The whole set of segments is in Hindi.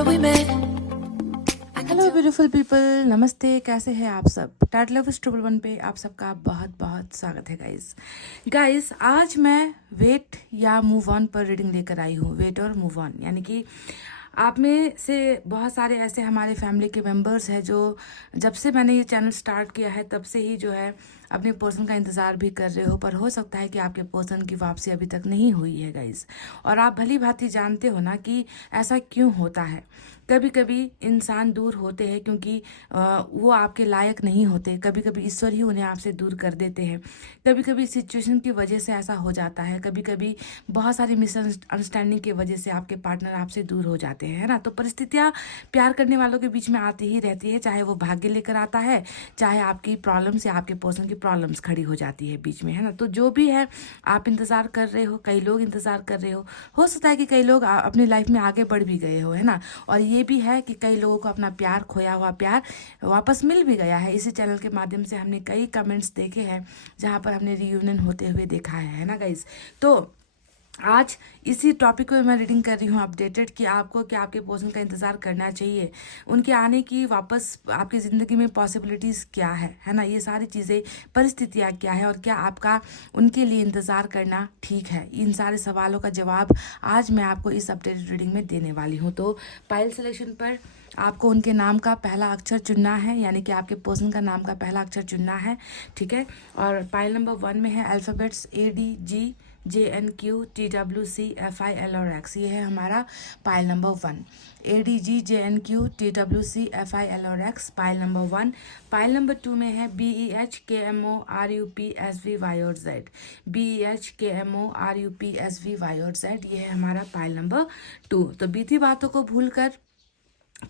remember we met. Hello beautiful people, नमस्ते। कैसे हैं आप सब? टैट लव ट्रिपल वन पे आप सबका बहुत बहुत स्वागत है गाइस। आज मैं वेट या मूव ऑन पर रीडिंग लेकर आई हूँ। वेट और मूव ऑन यानी कि आप में से बहुत सारे ऐसे हमारे फैमिली के मेंबर्स हैं जो जब से मैंने ये चैनल स्टार्ट किया है तब से ही जो है अपने पर्सन का इंतज़ार भी कर रहे हो, पर हो सकता है कि आपके पर्सन की वापसी अभी तक नहीं हुई है गाइस। और आप भली भांति जानते हो ना कि ऐसा क्यों होता है। कभी कभी इंसान दूर होते हैं क्योंकि वो आपके लायक नहीं होते। कभी कभी ईश्वर ही उन्हें आपसे दूर कर देते हैं। कभी कभी सिचुएशन की वजह से ऐसा हो जाता है। कभी कभी बहुत सारी मिसअंडरस्टैंडिंग की वजह से आपके पार्टनर आपसे दूर हो जाते हैं, है ना। तो परिस्थितियाँ प्यार करने वालों के बीच में आती ही रहती है, चाहे वो भाग्य लेकर आता है, चाहे आपकी प्रॉब्लम्स या आपके पर्सन की प्रॉब्लम्स खड़ी हो जाती है बीच में, है ना। तो जो भी है आप इंतज़ार कर रहे हो, कई लोग इंतज़ार कर रहे हो सकता है कि कई लोग अपनी लाइफ में आगे बढ़ भी गए हो, है ना। और ये भी है कि कई लोगों को अपना प्यार, खोया हुआ प्यार वापस मिल भी गया है। इसी चैनल के माध्यम से हमने कई कमेंट्स देखे हैं जहाँ पर हमने रियूनियन होते हुए देखा है ना गाइस। तो आज इसी टॉपिक पे मैं रीडिंग कर रही हूँ अपडेटेड कि आपको क्या आपके पर्सन का इंतज़ार करना चाहिए, उनके आने की वापस आपकी ज़िंदगी में पॉसिबिलिटीज़ क्या है ना। ये सारी चीज़ें, परिस्थितियाँ क्या है और क्या आपका उनके लिए इंतज़ार करना ठीक है, इन सारे सवालों का जवाब आज मैं आपको इस अपडेटेड रीडिंग में देने वाली हूँ। तो पाइल सिलेक्शन पर आपको उनके नाम का पहला अक्षर चुनना है, यानी कि आपके पर्सन का नाम का पहला अक्षर चुनना है, ठीक है। और पाइल नंबर 1 में है अल्फ़ाबेट्स ADGJNQTWCFIL और X। ये है हमारा पाइल नंबर 1। ADGJNQTWCFIL और X pile number 1। Pile number 2 में है BEHKMORUPSVY और Z। BEHKMORUPSVY और Z, ये है हमारा पाइल नंबर 2। तो बीती बातों को भूलकर,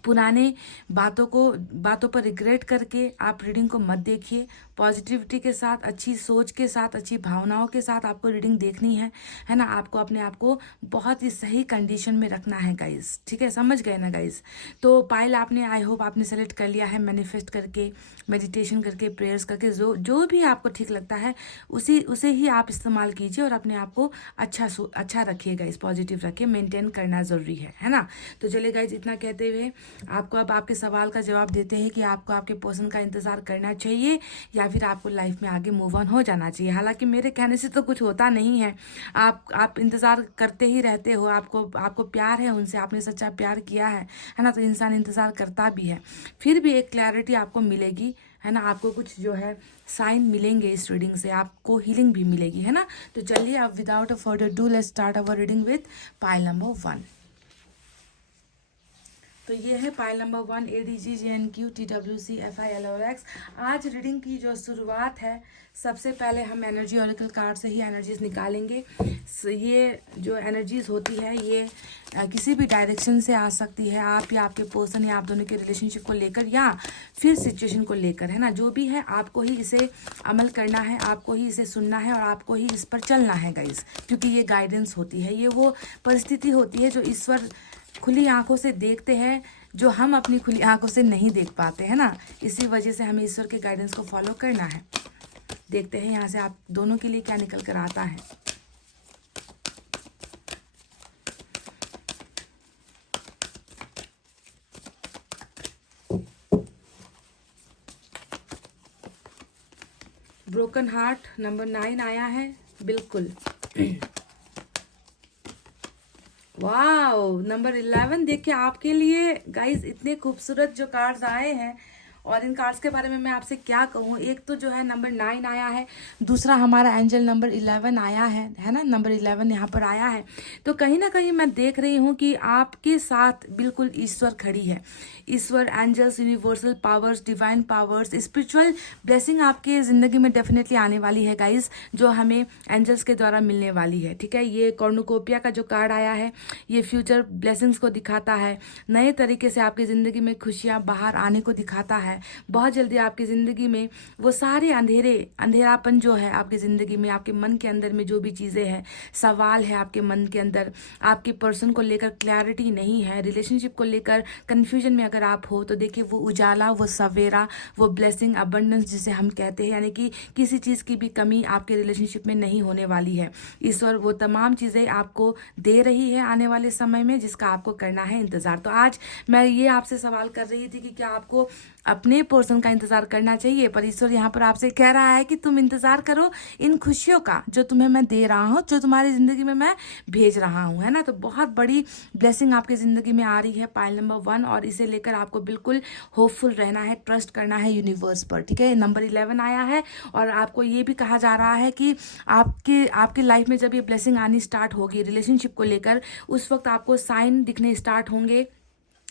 पुराने बातों पर रिग्रेट करके आप रीडिंग को मत देखिए। पॉजिटिविटी के साथ, अच्छी सोच के साथ, अच्छी भावनाओं के साथ आपको रीडिंग देखनी है ना। आपको अपने आप को बहुत ही सही कंडीशन में रखना है गाइस, ठीक है। समझ गए ना गाइस। तो पाइल आपने, आई होप आपने सेलेक्ट कर लिया है। मैनिफेस्ट करके, मेडिटेशन करके, प्रेयर्स करके, जो भी आपको ठीक लगता है उसे ही आप इस्तेमाल कीजिए और अपने आप को अच्छा रखिए गाइस, पॉजिटिव रखिए। मेंटेन करना ज़रूरी है ना। तो चलिए गाइस, इतना कहते हुए आपको अब आपके सवाल का जवाब देते हैं कि आपको आपके पर्सन का इंतज़ार करना चाहिए या फिर आपको लाइफ में आगे मूव ऑन हो जाना चाहिए। हालांकि मेरे कहने से तो कुछ होता नहीं है, आप इंतज़ार करते ही रहते हो। आपको प्यार है उनसे, आपने सच्चा प्यार किया है ना। तो इंसान इंतज़ार करता भी है, फिर भी एक क्लैरिटी आपको मिलेगी, है ना। आपको कुछ जो है साइन मिलेंगे इस रीडिंग से, आपको हीलिंग भी मिलेगी, है ना। तो चलिए अब without a further do let's start our reading with pile number 1। तो ये है पाइल नंबर 1 ADGJNQTWCFIL और X। आज रीडिंग की जो शुरुआत है, सबसे पहले हम एनर्जी ऑरेकल कार्ड से ही एनर्जीज निकालेंगे। ये जो एनर्जीज होती है ये किसी भी डायरेक्शन से आ सकती है, आप या आपके पर्सन या आप दोनों के रिलेशनशिप को लेकर या फिर सिचुएशन को लेकर, है ना। जो भी है आपको ही इसे अमल करना है, आपको ही इसे सुनना है और आपको ही इस पर चलना है गाइस, क्योंकि ये गाइडेंस होती है। ये वो परिस्थिति होती है जो ईश्वर खुली आंखों से देखते हैं, जो हम अपनी खुली आंखों से नहीं देख पाते, है ना। इसी वजह से हमें ईश्वर के गाइडेंस को फॉलो करना है। देखते हैं यहाँ से आप दोनों के लिए क्या निकल कर आता है। ब्रोकन हार्ट नंबर 9 आया है, बिल्कुल। वाओ, नंबर 11 देखिए आपके लिए गाइस, इतने खूबसूरत जो कार्ड्स आए हैं। और इन कार्ड्स के बारे में मैं आपसे क्या कहूँ। एक तो जो है नंबर 9 आया है, दूसरा हमारा एंजल नंबर 11 आया है ना। नंबर 11 यहाँ पर आया है। तो कहीं ना कहीं मैं देख रही हूँ कि आपके साथ बिल्कुल ईश्वर खड़ी है। ईश्वर, angels, universal powers, divine powers, spiritual blessing आपके ज़िंदगी में डेफिनेटली आने वाली है गाइस, जो हमें एंजल्स के द्वारा मिलने वाली है, ठीक है। ये कॉर्नुकोपिया का जो कार्ड आया है ये फ्यूचर ब्लेसिंग्स को दिखाता है, नए तरीके से आपकी ज़िंदगी में खुशियाँ बाहर आने को दिखाता है है, बहुत जल्दी आपकी ज़िंदगी में वो सारे अंधेरापन जो है आपकी ज़िंदगी में, आपके मन के अंदर में जो भी चीज़ें हैं, सवाल है आपके मन के अंदर, आपके पर्सन को लेकर क्लैरिटी नहीं है, रिलेशनशिप को लेकर कन्फ्यूजन में अगर आप हो, तो देखिए वो उजाला, वो सवेरा, वो ब्लेसिंग, अबंडेंस जिसे हम कहते हैं, यानी कि किसी चीज़ की भी कमी आपके रिलेशनशिप में नहीं होने वाली है। ईश्वर वो तमाम चीज़ें आपको दे रही है आने वाले समय में, जिसका आपको करना है इंतज़ार। तो आज मैं ये आपसे सवाल कर रही थी कि क्या आपको अपने पर्सन का इंतज़ार करना चाहिए, पर ईश्वर यहाँ पर आपसे कह रहा है कि तुम इंतज़ार करो इन खुशियों का जो तुम्हें मैं दे रहा हूँ, जो तुम्हारी ज़िंदगी में मैं भेज रहा हूँ, है ना। तो बहुत बड़ी ब्लेसिंग आपकी ज़िंदगी में आ रही है, पाइल नंबर 1, और इसे लेकर आपको बिल्कुल होपफुल रहना है, ट्रस्ट करना है यूनिवर्स पर, ठीक है। नंबर 11 आया है और आपको ये भी कहा जा रहा है कि आपकी लाइफ में जब ये ब्लेसिंग आनी स्टार्ट होगी रिलेशनशिप को लेकर, उस वक्त आपको साइन दिखने स्टार्ट होंगे,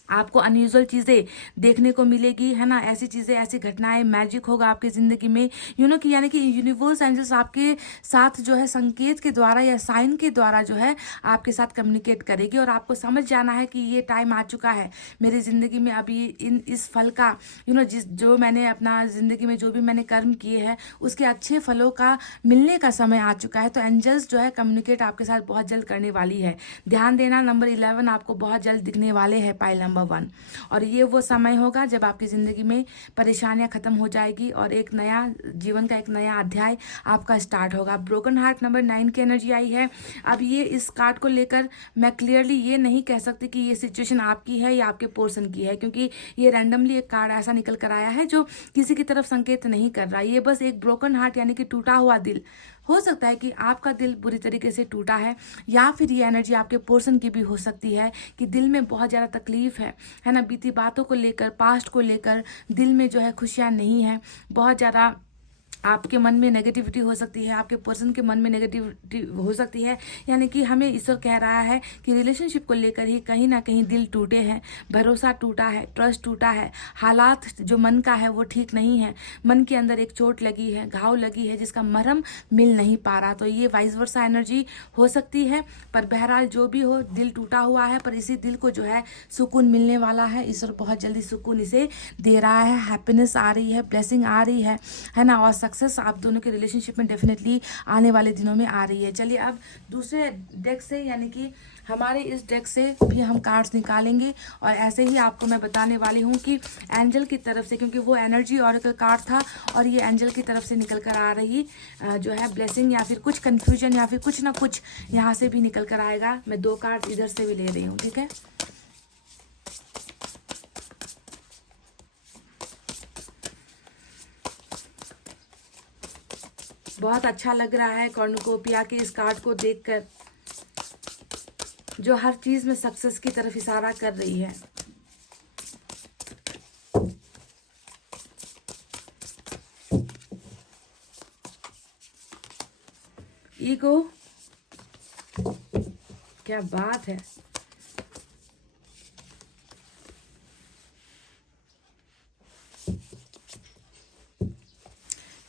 आपको अनयूजुअल चीज़ें देखने को मिलेगी, है ना। ऐसी चीज़ें, ऐसी घटनाएं, मैजिक होगा आपकी ज़िंदगी में, कि यानी कि यूनिवर्स एंजल्स आपके साथ जो है संकेत के द्वारा या साइन के द्वारा जो है आपके साथ कम्युनिकेट करेगी, और आपको समझ जाना है कि ये टाइम आ चुका है मेरी ज़िंदगी में, अभी इस फल का जो मैंने अपना ज़िंदगी में जो भी मैंने कर्म किए हैं उसके अच्छे फलों का मिलने का समय आ चुका है। तो एंजल्स जो है कम्युनिकेट आपके साथ बहुत जल्द करने वाली है। ध्यान देना, नंबर 11 आपको बहुत जल्द दिखने वाले हैं, पाइल नंबर 1, और ये वो समय होगा जब आपकी ज़िंदगी में परेशानियां ख़त्म हो जाएगी और एक नया जीवन का एक नया अध्याय आपका स्टार्ट होगा। ब्रोकन हार्ट नंबर 9 की एनर्जी आई है। अब ये इस कार्ड को लेकर मैं क्लियरली ये नहीं कह सकती कि ये सिचुएशन आपकी है या आपके पर्सन की है, क्योंकि ये रैंडमली एक कार्ड ऐसा निकल कर आया है जो किसी की तरफ संकेत नहीं कर रहा। ये बस एक ब्रोकन हार्ट यानी कि टूटा हुआ दिल, हो सकता है कि आपका दिल बुरी तरीके से टूटा है, या फिर ये एनर्जी आपके पर्सन की भी हो सकती है कि दिल में बहुत ज़्यादा तकलीफ है ना, बीती बातों को लेकर, पास्ट को लेकर दिल में जो है खुशियाँ नहीं है, बहुत ज़्यादा आपके मन में नेगेटिविटी हो सकती है, आपके पर्सन के मन में नेगेटिविटी हो सकती है। यानी कि हमें ईश्वर कह रहा है कि रिलेशनशिप को लेकर ही कहीं ना कहीं दिल टूटे हैं, भरोसा टूटा है, ट्रस्ट टूटा है, हालात जो मन का है वो ठीक नहीं है, मन के अंदर एक चोट लगी है, घाव लगी है जिसका मरहम मिल नहीं पा रहा। तो ये वाइस वर्सा एनर्जी हो सकती है, पर बहरहाल जो भी हो, दिल टूटा हुआ है, पर इसी दिल को जो है सुकून मिलने वाला है। ईश्वर बहुत जल्दी सुकून इसे दे रहा है, हैप्पीनेस आ रही है, ब्लेसिंग आ रही है ना, और सक्सेस आप दोनों के रिलेशनशिप में डेफिनेटली आने वाले दिनों में आ रही है। चलिए अब दूसरे डेक से, यानी कि हमारे इस डेक से भी हम कार्ड्स निकालेंगे, और ऐसे ही आपको मैं बताने वाली हूँ कि एंजल की तरफ से, क्योंकि वो एनर्जी ऑरेकल कार्ड था और ये एंजल की तरफ से निकल कर आ रही जो है ब्लेसिंग, या फिर कुछ कन्फ्यूजन, या फिर कुछ ना कुछ यहाँ से भी निकल कर आएगा। मैं 2 कार्ड इधर से भी ले रही हूँ, ठीक है। बहुत अच्छा लग रहा है कॉर्नुकोपिया के इस कार्ड को देखकर, जो हर चीज में सक्सेस की तरफ इशारा कर रही है। ईगो, क्या बात है।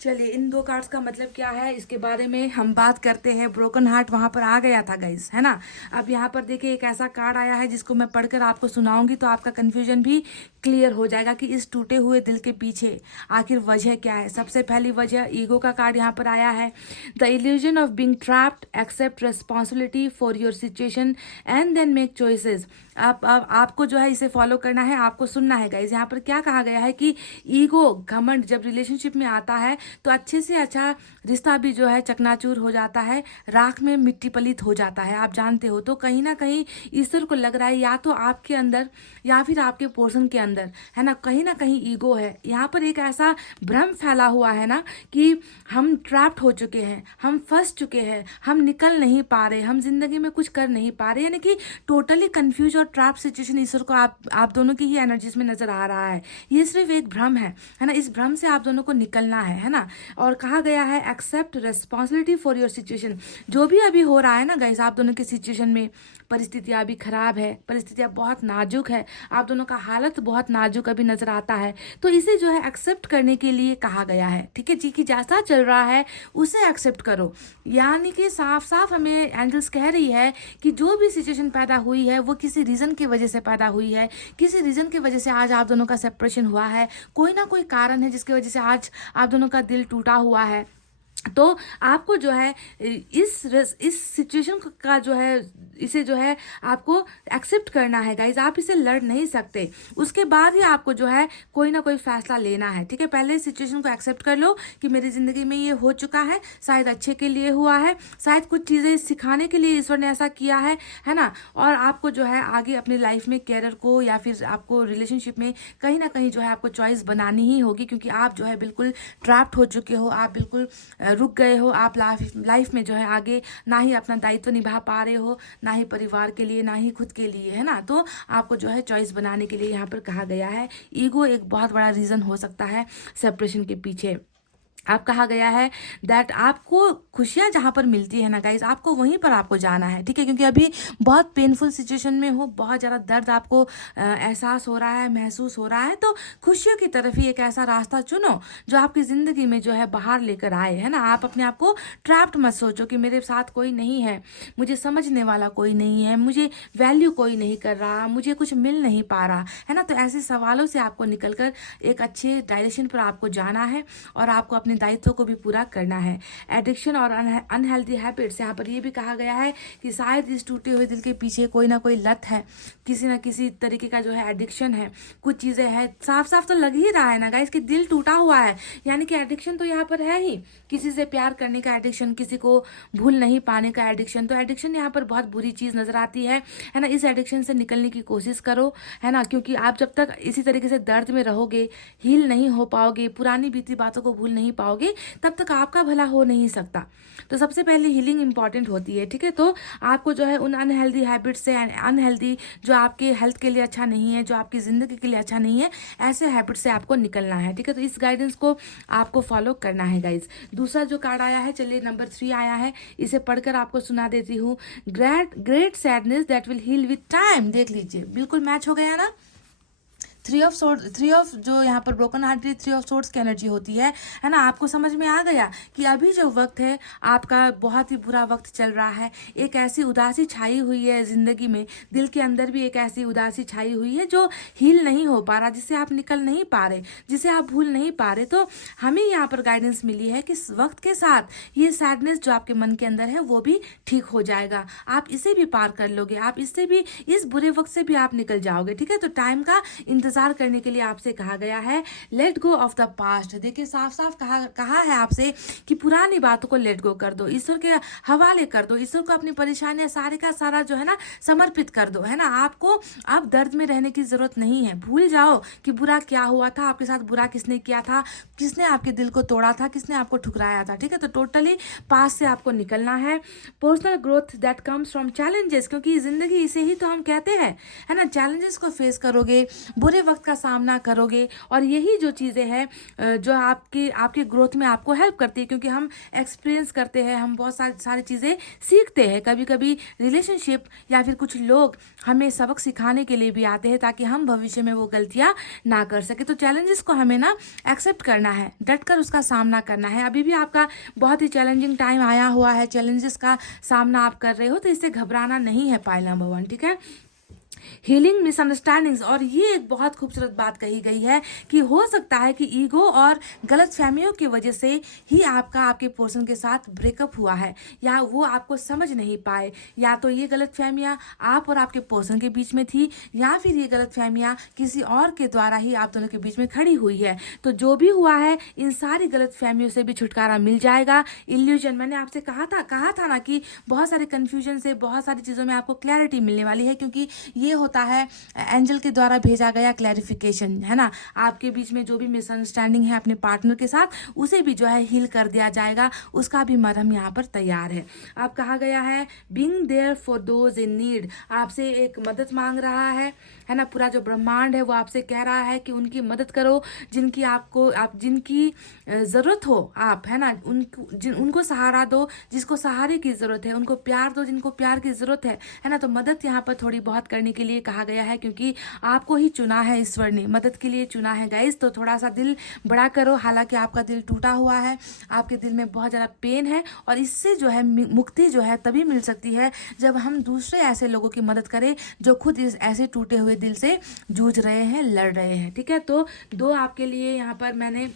चलिए इन 2 कार्ड्स का मतलब क्या है इसके बारे में हम बात करते हैं। ब्रोकन हार्ट वहां पर आ गया था गाइस, है ना। अब यहाँ पर देखिए एक ऐसा कार्ड आया है जिसको मैं पढ़कर आपको सुनाऊंगी तो आपका कंफ्यूजन भी क्लियर हो जाएगा कि इस टूटे हुए दिल के पीछे आखिर वजह क्या है। सबसे पहली वजह ईगो का कार्ड यहाँ पर आया है। The illusion of being trapped, accept responsibility for your situation and then make choices. आपको जो है इसे फॉलो करना है, आपको सुनना है गाइज। यहाँ पर क्या कहा गया है कि ईगो, घमंड जब रिलेशनशिप में आता है तो अच्छे से अच्छा रिश्ता भी जो है चकनाचूर हो जाता है, राख में मिट्टी पलित हो जाता है, आप जानते हो। तो कहीं ना कहीं ईश्वर को लग रहा है या तो आपके अंदर या फिर आपके पर्सन के अंदर, है ना कहीं ईगो है। यहाँ पर एक ऐसा भ्रम फैला हुआ है ना कि हम ट्रैप्ड हो चुके हैं, हम फंस चुके हैं, हम निकल नहीं पा रहे, हम जिंदगी में कुछ कर नहीं पा रहे, यानी कि टोटली कंफ्यूज और ट्रैप सिचुएशन ईश्वर को आप दोनों की ही एनर्जीज में नजर आ रहा है। ये सिर्फ एक भ्रम है ना। इस भ्रम से आप दोनों को निकलना है ना। और कहा गया है accept responsibility for your situation. जो भी अभी हो रहा है ना गाइस, आप दोनों की सिचुएशन में परिस्थितियां अभी खराब है, परिस्थितियां बहुत नाजुक है, आप दोनों का हालत बहुत नाजुक अभी नजर आता है, तो इसे जो है एक्सेप्ट करने के लिए कहा गया है, ठीक है जी। कि जैसा चल रहा है उसे एक्सेप्ट करो। यानी कि साफ साफ हमें एंजल्स कह रही है कि जो भी सिचुएशन पैदा हुई है वो किसी रीज़न की वजह से पैदा हुई है, किसी रीज़न की वजह से आज आप दोनों का सेपरेशन हुआ है, कोई ना कोई कारण है जिसकी वजह से आज आप दोनों का दिल टूटा हुआ है। तो आपको जो है इस सिचुएशन का जो है इसे जो है आपको एक्सेप्ट करना है गाइज। आप इसे लड़ नहीं सकते, उसके बाद ही आपको जो है कोई ना कोई फैसला लेना है, ठीक है। पहले इस सिचुएशन को एक्सेप्ट कर लो कि मेरी ज़िंदगी में ये हो चुका है, शायद अच्छे के लिए हुआ है, शायद कुछ चीज़ें सिखाने के लिए ईश्वर ने ऐसा किया है ना। और आपको जो है आगे अपनी लाइफ में कैरियर को या फिर आपको रिलेशनशिप में कहीं ना कहीं जो है आपको चॉइस बनानी ही होगी, क्योंकि आप जो है बिल्कुल ट्रैप्ड हो चुके हो, आप बिल्कुल रुक गए हो। आप लाइफ में जो है आगे ना ही अपना दायित्व निभा पा रहे हो, ना ही परिवार के लिए, ना ही खुद के लिए, है ना। तो आपको जो है चॉइस बनाने के लिए यहाँ पर कहा गया है। ईगो एक बहुत बड़ा रीज़न हो सकता है सेपरेशन के पीछे। आप कहा गया है दैट आपको खुशियाँ जहाँ पर मिलती है ना गाइज, आपको वहीं पर आपको जाना है, ठीक है। क्योंकि अभी बहुत पेनफुल सिचुएशन में हो, बहुत ज़्यादा दर्द आपको एहसास हो रहा है, महसूस हो रहा है, तो खुशियों की तरफ ही एक ऐसा रास्ता चुनो जो आपकी ज़िंदगी में जो है बाहर लेकर आए, है ना। आप अपने आप को ट्रैप्ड मत सोचो कि मेरे साथ कोई नहीं है, मुझे समझने वाला कोई नहीं है, मुझे वैल्यू कोई नहीं कर रहा, मुझे कुछ मिल नहीं पा रहा, है ना। तो ऐसे सवालों से आपको निकल कर एक अच्छे डायरेक्शन पर आपको जाना है और आपको अपने दायित्व को भी पूरा करना है। एडिक्शन और अनहेल्दी हैबिट्स, यहाँ पर ये भी कहा गया है कि शायद इस टूटे हुए दिल के पीछे कोई ना कोई लत है, किसी ना किसी तरीके का जो है एडिक्शन है, कुछ चीज़ें हैं। साफ साफ तो लग ही रहा है ना गाइस कि दिल टूटा हुआ है, यानी कि एडिक्शन तो यहाँ पर है ही, किसी से प्यार करने का एडिक्शन, किसी को भूल नहीं पाने का एडिक्शन। तो एडिक्शन यहाँ पर बहुत बुरी चीज़ नजर आती है ना। इस एडिक्शन से निकलने की कोशिश करो, है ना, क्योंकि आप जब तक इसी तरीके से दर्द में रहोगे, हील नहीं हो पाओगे, पुरानी बीती बातों को भूल नहीं पाओगे, तब तक आपका भला हो नहीं सकता। तो सबसे पहले हीलिंग इंपॉर्टेंट होती है, ठीक है। तो आपको जो है उन अनहेल्दी हैबिट्स से, अनहेल्दी जो आपके हेल्थ के लिए अच्छा नहीं है, जो आपकी ज़िंदगी के लिए अच्छा नहीं है, ऐसे हैबिट से आपको निकलना है, ठीक है। तो इस गाइडेंस को आपको फॉलो करना है गाइज। दूसरा जो कार्ड आया है, चलिए नंबर 3 आया है, इसे पढ़कर आपको सुना देती हूँ। Great sadness that will heal with time. देख लीजिए, बिल्कुल मैच हो गया ना। थ्री ऑफ जो यहाँ पर ब्रोकन हार्ट की 3 ऑफ सोर्ड्स की एनर्जी होती है ना। आपको समझ में आ गया कि अभी जो वक्त है आपका बहुत ही बुरा वक्त चल रहा है, एक ऐसी उदासी छाई हुई है ज़िंदगी में, दिल के अंदर भी एक ऐसी उदासी छाई हुई है जो हील नहीं हो पा रहा, जिससे आप निकल नहीं पा रहे, जिसे आप भूल नहीं पा रहे। तो हमें यहाँ पर गाइडेंस मिली है कि वक्त के साथ ये सैडनेस जो आपके मन के अंदर है वो भी ठीक हो जाएगा, आप इसे भी पार कर लोगे, आप इससे भी, इस बुरे वक्त से भी आप निकल जाओगे, ठीक है। तो टाइम का इंतजार करने के लिए आपसे कहा गया है let go of the past. देखिए साफ साफ कहा है आपसे कि पुरानी बातों को लेट गो कर दो, ईश्वर के हवाले कर दो, ईश्वर को अपनी परेशानियां सारे का सारा जो है ना समर्पित कर दो, है ना। आपको अब दर्द में रहने की जरूरत नहीं है, भूल जाओ कि बुरा क्या हुआ था, आपके साथ बुरा किसने किया था, किसने आपके दिल को तोड़ा था, किसने आपको ठुकराया था, ठीक है। तो टोटली पास्ट से आपको निकलना है। Personal growth that comes from challenges, क्योंकि जिंदगी इसे ही तो हम कहते हैं, है ना। चैलेंजेस को फेस करोगे, बुरे वक्त का सामना करोगे, और यही जो चीज़ें हैं जो आपके ग्रोथ में आपको हेल्प करती है, क्योंकि हम एक्सपीरियंस करते हैं, हम बहुत सारी चीज़ें सीखते हैं। कभी कभी रिलेशनशिप या फिर कुछ लोग हमें सबक सिखाने के लिए भी आते हैं ताकि हम भविष्य में वो गलतियां ना कर सके। तो चैलेंजेस को हमें ना एक्सेप्ट करना है, डट कर उसका सामना करना है। अभी भी आपका बहुत ही चैलेंजिंग टाइम आया हुआ है, चैलेंजेस का सामना आप कर रहे हो, तो इससे घबराना नहीं है, पाइल नंबर 1, ठीक है। हीलिंग मिसअंडरस्टैंडिंग्स, और ये एक बहुत खूबसूरत बात कही गई है कि हो सकता है कि ईगो और गलत फहमियों की वजह से ही आपके पर्सन के साथ ब्रेकअप हुआ है, या वो आपको समझ नहीं पाए, या तो ये गलत फहमियाँ आप और आपके पर्सन के बीच में थी, या फिर ये गलत फहमियाँ किसी और के द्वारा ही आप दोनों के बीच में खड़ी हुई है। तो जो भी हुआ है, इन सारी गलत फहमियों से भी छुटकारा मिल जाएगा। इल्यूजन, मैंने आपसे कहा था ना कि बहुत सारे कन्फ्यूजन से, बहुत सारी चीज़ों में आपको क्लैरिटी मिलने वाली है, क्योंकि ये होता है एंजल के द्वारा भेजा गया क्लैरिफिकेशन, है ना। आपके बीच में जो भी मिसअंडरस्टैंडिंग है अपने पार्टनर के साथ, उसे भी जो है हील कर दिया जाएगा, उसका भी मरहम यहाँ पर तैयार है। आप कहा गया है being there for those in need, आपसे एक मदद मांग रहा है ना। पूरा जो ब्रह्मांड है वो आपसे कह रहा है कि उनकी मदद करो, जिनकी ज़रूरत हो आप, है ना, उनको सहारा दो, जिसको सहारे की ज़रूरत है, उनको प्यार दो, जिनको प्यार की ज़रूरत है ना। तो मदद यहाँ पर थोड़ी बहुत करने की के लिए कहा गया है, क्योंकि आपको ही चुना है ईश्वर ने, मदद के लिए चुना है गाइस। तो थोड़ा सा दिल बड़ा करो, हालांकि आपका दिल टूटा हुआ है, आपके दिल में बहुत ज़्यादा पेन है, और इससे जो है मुक्ति जो है तभी मिल सकती है जब हम दूसरे ऐसे लोगों की मदद करें जो खुद इस ऐसे टूटे हुए दिल से जूझ रहे हैं, लड़ रहे हैं। ठीक है, तो 2 आपके लिए यहाँ पर मैंने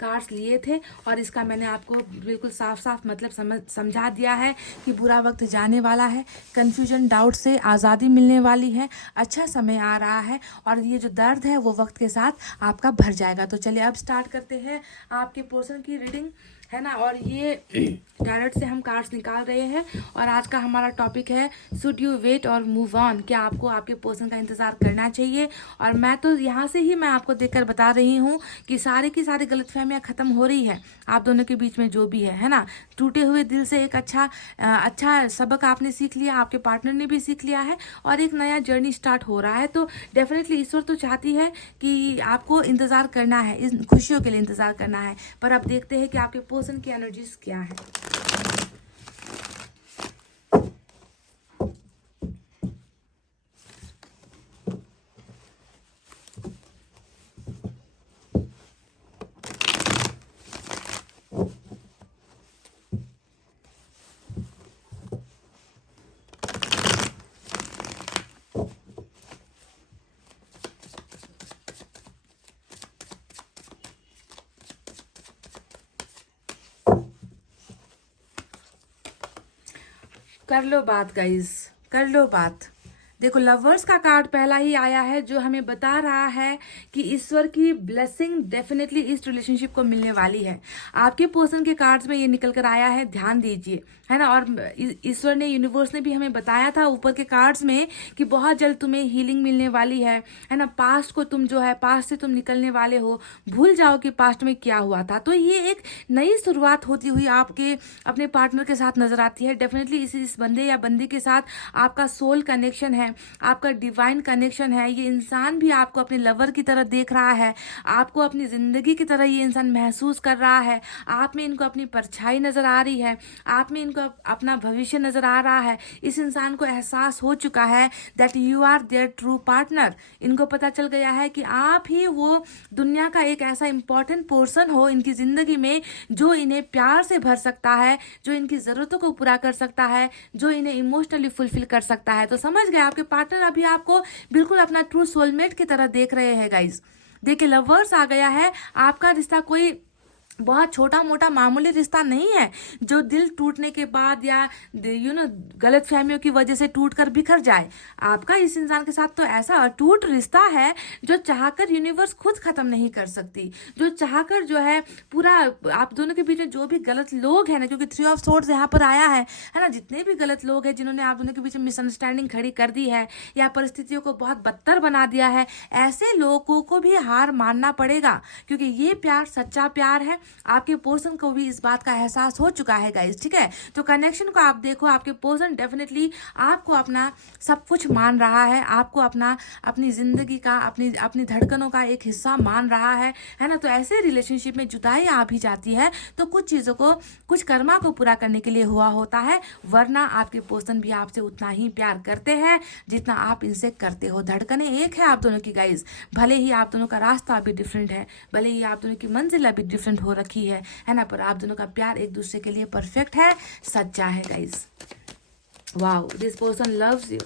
कार्ड्स लिए थे, और इसका मैंने आपको बिल्कुल साफ साफ मतलब समझा दिया है कि बुरा वक्त जाने वाला है, कन्फ्यूजन डाउट से आज़ादी मिलने वाली है, अच्छा समय आ रहा है, और ये जो दर्द है वो वक्त के साथ आपका भर जाएगा। तो चलिए अब स्टार्ट करते हैं आपके पर्सन की रीडिंग, है ना। और ये डायरेक्ट से हम कार्ड्स निकाल रहे हैं, और आज का हमारा टॉपिक है शुड यू वेट और मूव ऑन, क्या आपको आपके पर्सन का इंतज़ार करना चाहिए। और मैं तो यहाँ से ही मैं आपको देखकर बता रही हूँ कि सारी की सारी गलतफहमियाँ ख़त्म हो रही है आप दोनों के बीच में जो भी है ना। टूटे हुए दिल से एक अच्छा सबक आपने सीख लिया, आपके पार्टनर ने भी सीख लिया है, और एक नया जर्नी स्टार्ट हो रहा है। तो डेफिनेटली ईश्वर तो चाहती है कि आपको इंतज़ार करना है, इन खुशियों के लिए इंतज़ार करना है, पर अब देखते हैं कि आपके पर्सन की एनर्जीज क्या है। कर लो बात गाइस, कर लो बात। देखो लवर्स का कार्ड पहला ही आया है जो हमें बता रहा है कि ईश्वर की ब्लेसिंग डेफिनेटली इस रिलेशनशिप को मिलने वाली है। आपके पर्सन के कार्ड्स में ये निकल कर आया है, ध्यान दीजिए, है ना। और ईश्वर ने, यूनिवर्स ने भी हमें बताया था ऊपर के कार्ड्स में कि बहुत जल्द तुम्हें हीलिंग मिलने वाली है ना। पास्ट को तुम जो है, पास्ट से तुम निकलने वाले हो, भूल जाओ कि पास्ट में क्या हुआ था। तो ये एक नई शुरुआत होती हुई आपके अपने पार्टनर के साथ नजर आती है। डेफिनेटली इस बंदे या बंदी के साथ आपका सोल कनेक्शन है, आपका डिवाइन कनेक्शन है। ये इंसान भी आपको अपने लवर की तरह देख रहा है, आपको अपनी जिंदगी की तरह ये इंसान महसूस कर रहा है। आप में इनको अपनी परछाई नजर आ रही है, आप में इनको अपना भविष्य नजर आ रहा है। इस इंसान को एहसास हो चुका है that you are their true partner. इनको पता चल गया है कि आप ही वो दुनिया का एक ऐसा इंपॉर्टेंट पर्सन हो इनकी जिंदगी में जो इन्हें प्यार से भर सकता है, जो इनकी जरूरतों को पूरा कर सकता है, जो इन्हें इमोशनली फुलफिल कर सकता है। तो समझ गए, आपके पार्टनर अभी आपको बिल्कुल अपना ट्रू सोलमेट की तरह देख रहे हैं गाइस। देखिए लवर्स आ गया है, आपका रिश्ता कोई बहुत छोटा मोटा मामूली रिश्ता नहीं है जो दिल टूटने के बाद या गलत फहमियों की वजह से टूट कर बिखर जाए। आपका इस इंसान के साथ तो ऐसा अटूट रिश्ता है जो चाहकर यूनिवर्स खुद खत्म नहीं कर सकती, जो चाहकर जो है पूरा आप दोनों के बीच में जो भी गलत लोग हैं ना, क्योंकि 3 ऑफ सोर्ड्स यहाँ पर आया है ना, जितने भी गलत लोग हैं जिन्होंने आप दोनों के बीच में मिसअंडरस्टैंडिंग खड़ी कर दी है या परिस्थितियों को बहुत बदतर बना दिया है, ऐसे लोगों को भी हार मानना पड़ेगा, क्योंकि ये प्यार सच्चा प्यार है। आपके पर्सन को भी इस बात का एहसास हो चुका है गाइस। ठीक है, तो कनेक्शन को आप देखो, आपके पर्सन डेफिनेटली आपको अपना सब कुछ मान रहा है, आपको अपनी जिंदगी का, अपनी धड़कनों का एक हिस्सा मान रहा है ना। तो ऐसे रिलेशनशिप में जुदाई आ भी जाती है तो कुछ चीजों को, कुछ कर्मा को पूरा करने के लिए हुआ होता है, वरना आपके पर्सन भी आपसे उतना ही प्यार करते हैं जितना आप इनसे करते हो। धड़कनें एक है आप दोनों की गाइस, भले ही आप दोनों का रास्ता अभी डिफरेंट है, भले ही आप दोनों की मंजिल अभी डिफरेंट हो रखी है ना, पर आप दोनों का प्यार एक दूसरे के लिए परफेक्ट है, सच्चा है guys. Wow, this person loves you.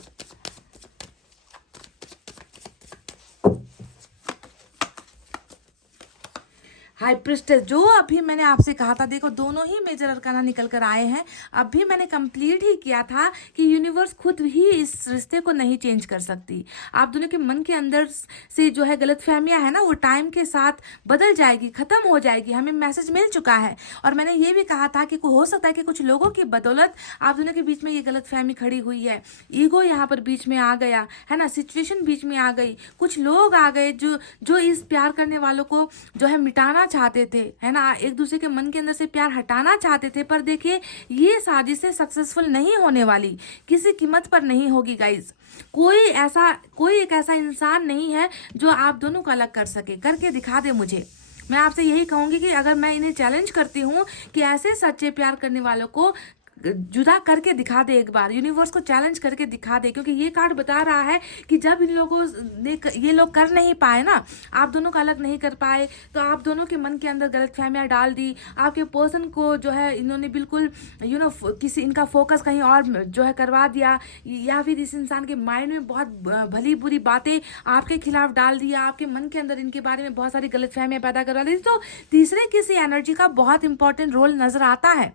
High priestess, जो अभी मैंने आपसे कहा था, देखो दोनों ही मेजर अरकाना निकल कर आए हैं। अभी मैंने कंप्लीट ही किया था कि यूनिवर्स खुद ही इस रिश्ते को नहीं चेंज कर सकती। आप दोनों के मन के अंदर से जो है गलतफहमियां है ना, वो टाइम के साथ बदल जाएगी, खत्म हो जाएगी, हमें मैसेज मिल चुका है। और मैंने ये भी कहा था कि हो सकता है कि कुछ लोगों की बदौलत आप दोनों के बीच में ये गलतफहमी खड़ी हुई है, ईगो यहाँ पर बीच में आ गया है ना, सिचुएशन बीच में आ गई, कुछ लोग आ गए जो इस प्यार करने वालों को जो है मिटाना चाहते थे, है ना, एक दूसरे के मन के अंदर से प्यार हटाना चाहते थे। पर देखिए ये साजिशें सक्सेसफुल नहीं होने वाली, किसी कीमत पर नहीं होगी गाइज। कोई एक ऐसा इंसान नहीं है जो आप दोनों को अलग कर सके, करके दिखा दे मुझे। मैं आपसे यही कहूंगी कि अगर मैं इन्हें चैलेंज करती हूँ कि ऐसे सच्चे प्यार करने वालों को जुदा करके दिखा दे, एक बार यूनिवर्स को चैलेंज करके दिखा दे, क्योंकि ये कार्ड बता रहा है कि जब इन लोगों ने ये लोग कर नहीं पाए ना, आप दोनों को अलग नहीं कर पाए, तो आप दोनों के मन के अंदर गलतफहमियां डाल दी, आपके पर्सन को जो है इन्होंने बिल्कुल किसी इनका फोकस कहीं और जो है करवा दिया, या फिर इस इंसान के माइंड में बहुत भली बुरी बातें आपके खिलाफ डाल दिया, आपके मन के अंदर इनके बारे में बहुत सारी गलतफहमियां पैदा करवा दी। तो तीसरे किसी एनर्जी का बहुत इंपॉर्टेंट रोल नजर आता है।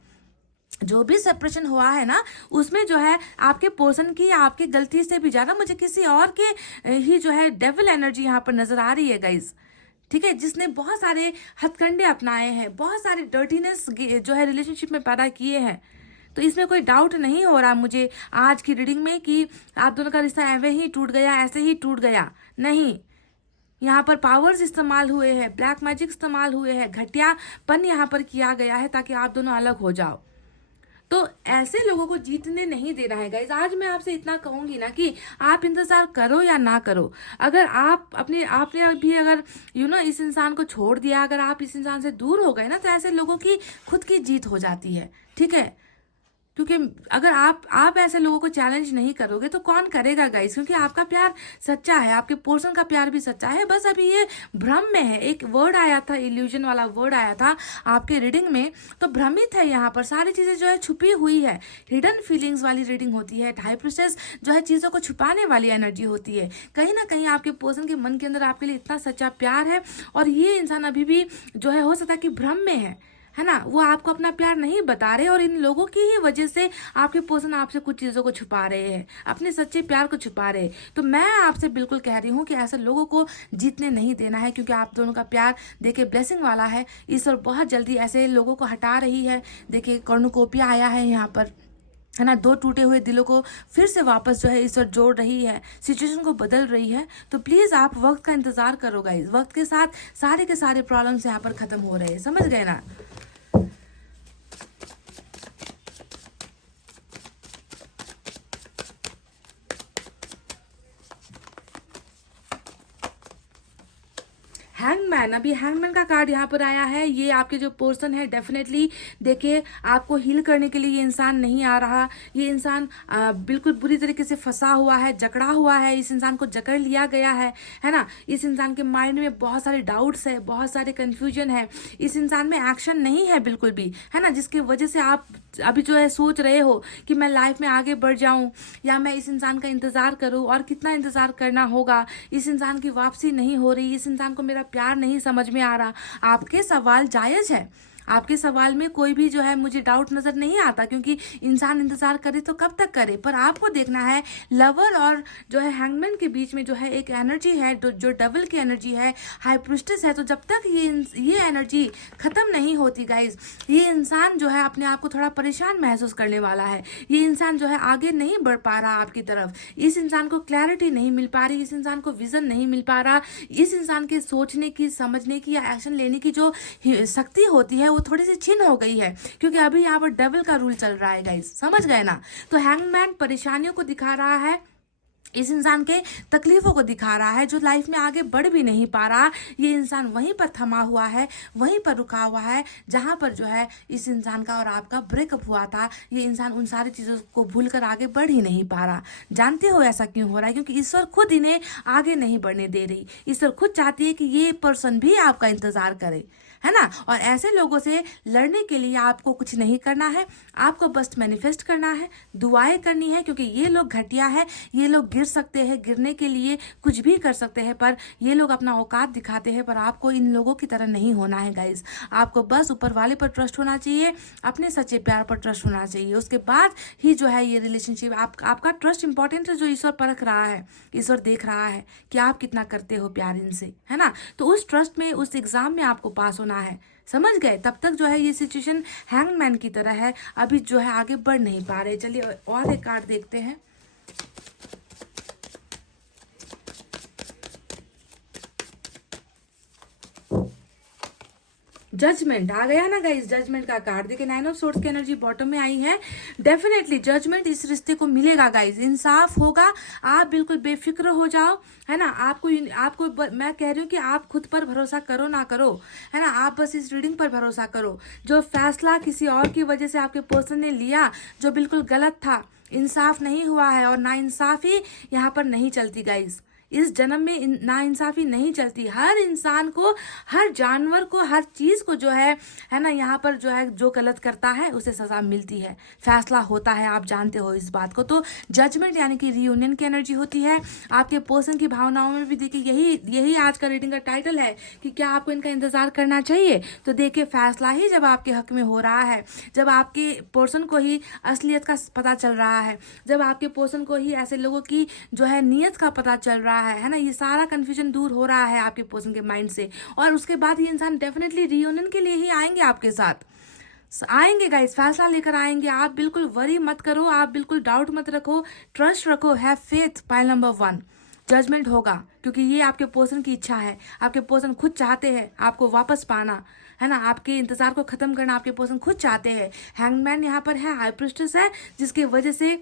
जो भी सेपरेशन हुआ है ना, उसमें जो है आपके पर्सन की आपकी गलती से भी ज्यादा मुझे किसी और के ही जो है डेविल एनर्जी यहाँ पर नजर आ रही है गाइज, ठीक है, जिसने बहुत सारे हथकंडे अपनाए हैं, बहुत सारे डर्टीनेस जो है रिलेशनशिप में पैदा किए हैं। तो इसमें कोई डाउट नहीं हो रहा मुझे आज की रीडिंग में कि आप दोनों का रिश्ता ऐसे ही टूट गया, ऐसे ही टूट गया, नहीं। यहाँ पर पावर्स इस्तेमाल हुए हैं, ब्लैक मैजिक इस्तेमाल हुए हैं, घटियापन यहाँ पर किया गया है ताकि आप दोनों अलग हो जाओ। तो ऐसे लोगों को जीतने नहीं देना है गाइज। आज मैं आपसे इतना कहूंगी ना कि आप इंतजार करो या ना करो, अगर आपने भी अगर इस इंसान को छोड़ दिया, अगर आप इस इंसान से दूर हो गए ना, तो ऐसे लोगों की खुद की जीत हो जाती है, ठीक है। क्योंकि अगर आप ऐसे लोगों को चैलेंज नहीं करोगे तो कौन करेगा गाइस, क्योंकि आपका प्यार सच्चा है, आपके पर्सन का प्यार भी सच्चा है, बस अभी ये भ्रम में है। एक वर्ड आया था, इल्यूजन वाला वर्ड आया था आपके रीडिंग में, तो भ्रमित है, यहाँ पर सारी चीजें जो है छुपी हुई है। हिडन फीलिंग्स वाली रीडिंग होती है, हाई प्रिस्टेस जो है चीजों को छुपाने वाली एनर्जी होती है। कहीं ना कहीं आपके पर्सन के मन के अंदर आपके लिए इतना सच्चा प्यार है, और ये इंसान अभी भी जो है हो सकता है कि भ्रम में है ना, वो आपको अपना प्यार नहीं बता रहे, और इन लोगों की ही वजह से आपके पर्सन आपसे कुछ चीजों को छुपा रहे हैं, अपने सच्चे प्यार को छुपा रहे हैं। तो मैं आपसे बिल्कुल कह रही हूँ कि ऐसे लोगों को जीतने नहीं देना है, क्योंकि आप दोनों का प्यार देखिए ब्लेसिंग वाला है। ईश्वर बहुत जल्दी ऐसे लोगों को हटा रही है। देखिए कर्णुकोपिया आया है यहाँ पर, है ना, दो टूटे हुए दिलों को फिर से वापस जो है ईश्वर जोड़ रही है, सिचुएशन को बदल रही है। तो प्लीज आप वक्त का इंतजार करो गाइज, वक्त के साथ सारे के सारे प्रॉब्लम्स यहाँ पर खत्म हो रहे हैं, समझ गए ना। हैंगमैन, अभी हैंगमैन का कार्ड यहाँ पर आया है। ये आपके जो पर्सन है डेफिनेटली देखिए आपको हील करने के लिए ये इंसान नहीं आ रहा। ये इंसान बिल्कुल बुरी तरीके से फंसा हुआ है, जकड़ा हुआ है, इस इंसान को जकड़ लिया गया है ना। इस इंसान के माइंड में बहुत सारे डाउट्स है, बहुत सारे कंफ्यूजन है, इस इंसान में एक्शन नहीं है बिल्कुल भी, है ना, जिसकी वजह से आप अभी जो है सोच रहे हो कि मैं लाइफ में आगे बढ़ जाऊं या मैं इस इंसान का इंतजार करूं, और कितना इंतजार करना होगा। इस इंसान की वापसी नहीं हो रही, इस इंसान को मेरा प्यार नहीं समझ में आ रहा। आपके सवाल जायज है, आपके सवाल में कोई भी जो है मुझे डाउट नजर नहीं आता, क्योंकि इंसान इंतजार करे तो कब तक करे। पर आपको देखना है लवर और जो है हैंगमैन के बीच में जो है एक एनर्जी है, जो डबल की एनर्जी है, हाई प्रिस्टेस है। तो जब तक ये एनर्जी खत्म नहीं होती गाइज, ये इंसान जो है अपने आप को थोड़ा परेशान महसूस करने वाला है। ये इंसान जो है आगे नहीं बढ़ पा रहा आपकी तरफ, इस इंसान को क्लैरिटी नहीं मिल पा रही, इस इंसान को विजन नहीं मिल पा रहा। इस इंसान के सोचने की, समझने की या एक्शन लेने की जो शक्ति होती है वो थोड़ी सी छिन हो गई है, क्योंकि अभी यहाँ पर डबल का रूल चल रहा है गाइज, समझ गए ना। तो हैंगमैन परेशानियों को दिखा रहा है, इस इंसान के तकलीफों को दिखा रहा है, जो लाइफ में आगे बढ़ भी नहीं पा रहा। ये इंसान वहीं पर थमा हुआ है, वहीं पर रुका हुआ है जहां पर जो है इस इंसान का और आपका ब्रेकअप हुआ था। ये इंसान उन सारी चीज़ों को भूलकर आगे बढ़ ही नहीं पा रहा। जानते हो ऐसा क्यों हो रहा है? क्योंकि ईश्वर खुद इन्हें आगे नहीं बढ़ने दे रही। ईश्वर खुद चाहती है कि ये पर्सन भी आपका इंतजार करे, है ना। और ऐसे लोगों से लड़ने के लिए आपको कुछ नहीं करना है, आपको बस मैनिफेस्ट करना है, दुआएं करनी है, क्योंकि ये लोग घटिया है, ये लोग गिर सकते हैं, गिरने के लिए कुछ भी कर सकते हैं, पर ये लोग अपना औकात दिखाते हैं। पर आपको इन लोगों की तरह नहीं होना है गाइज। आपको बस ऊपर वाले पर ट्रस्ट होना चाहिए, अपने सच्चे प्यार पर ट्रस्ट होना चाहिए। उसके बाद ही जो है ये रिलेशनशिप, आपका ट्रस्ट इंपॉर्टेंट है, जो ईश्वर परख रहा है। ईश्वर देख रहा है कि आप कितना करते हो प्यार इनसे, है ना। तो उस ट्रस्ट में, उस एग्जाम में आपको पास होना है, समझ गए। तब तक जो है ये सिचुएशन हैंगमैन की तरह है, अभी जो है आगे बढ़ नहीं पा रहे। चलिए और एक कार्ड देखते हैं। जजमेंट आ गया ना गाइस, जजमेंट का कार्ड देखिए, 9 ऑफ सोर्ड्स की एनर्जी बॉटम में आई है। डेफिनेटली जजमेंट इस रिश्ते को मिलेगा गाइस, इंसाफ होगा, आप बिल्कुल बेफिक्र हो जाओ, है ना। मैं कह रही हूँ कि आप खुद पर भरोसा करो ना करो, है ना, आप बस इस रीडिंग पर भरोसा करो। जो फैसला किसी और की वजह से आपके पर्सन ने लिया जो बिल्कुल गलत था, इंसाफ नहीं हुआ है, और ना इंसाफी यहाँ पर नहीं चलती गाइस। इस जन्म में नाइंसाफी नहीं चलती। हर इंसान को, हर जानवर को, हर चीज़ को जो है ना, यहाँ पर जो है जो गलत करता है उसे सज़ा मिलती है, फैसला होता है, आप जानते हो इस बात को। तो जजमेंट यानी कि रियूनियन की एनर्जी होती है आपके पर्सन की भावनाओं में भी। देखिए यही आज का रीडिंग का टाइटल है कि क्या आपको इनका इंतज़ार करना चाहिए। तो देखिए फैसला ही जब आपके हक में हो रहा है, जब आपके पर्सन को ही असलियत का पता चल रहा है, जब आपके पर्सन को ही ऐसे लोगों की जो है नीयत का पता चल रहा है ना, ये सारा कंफ्यूजन दूर हो रहा है आपके पर्सन के माइंड से। और उसके बाद ये इंसान डेफिनेटली रियूनियन के लिए ही आएंगे, आपके साथ आएंगे गाइस, फैसला लेकर आएंगे। आप बिल्कुल वरी मत करो, आप बिल्कुल डाउट मत रखो, ट्रस्ट रखो, have faith. Pile number 1 judgement होगा, क्योंकि ये आपके पर्सन की इच्छा है। आपके पर्सन खुद चाहते हैं आपको वापस पाना, है ना, आपके इंतजार को खत्म करना आपके पर्सन खुद चाहते हैं। हैंगमैन यहाँ पर है, हाई प्रिस्टेस है, जिसकी वजह से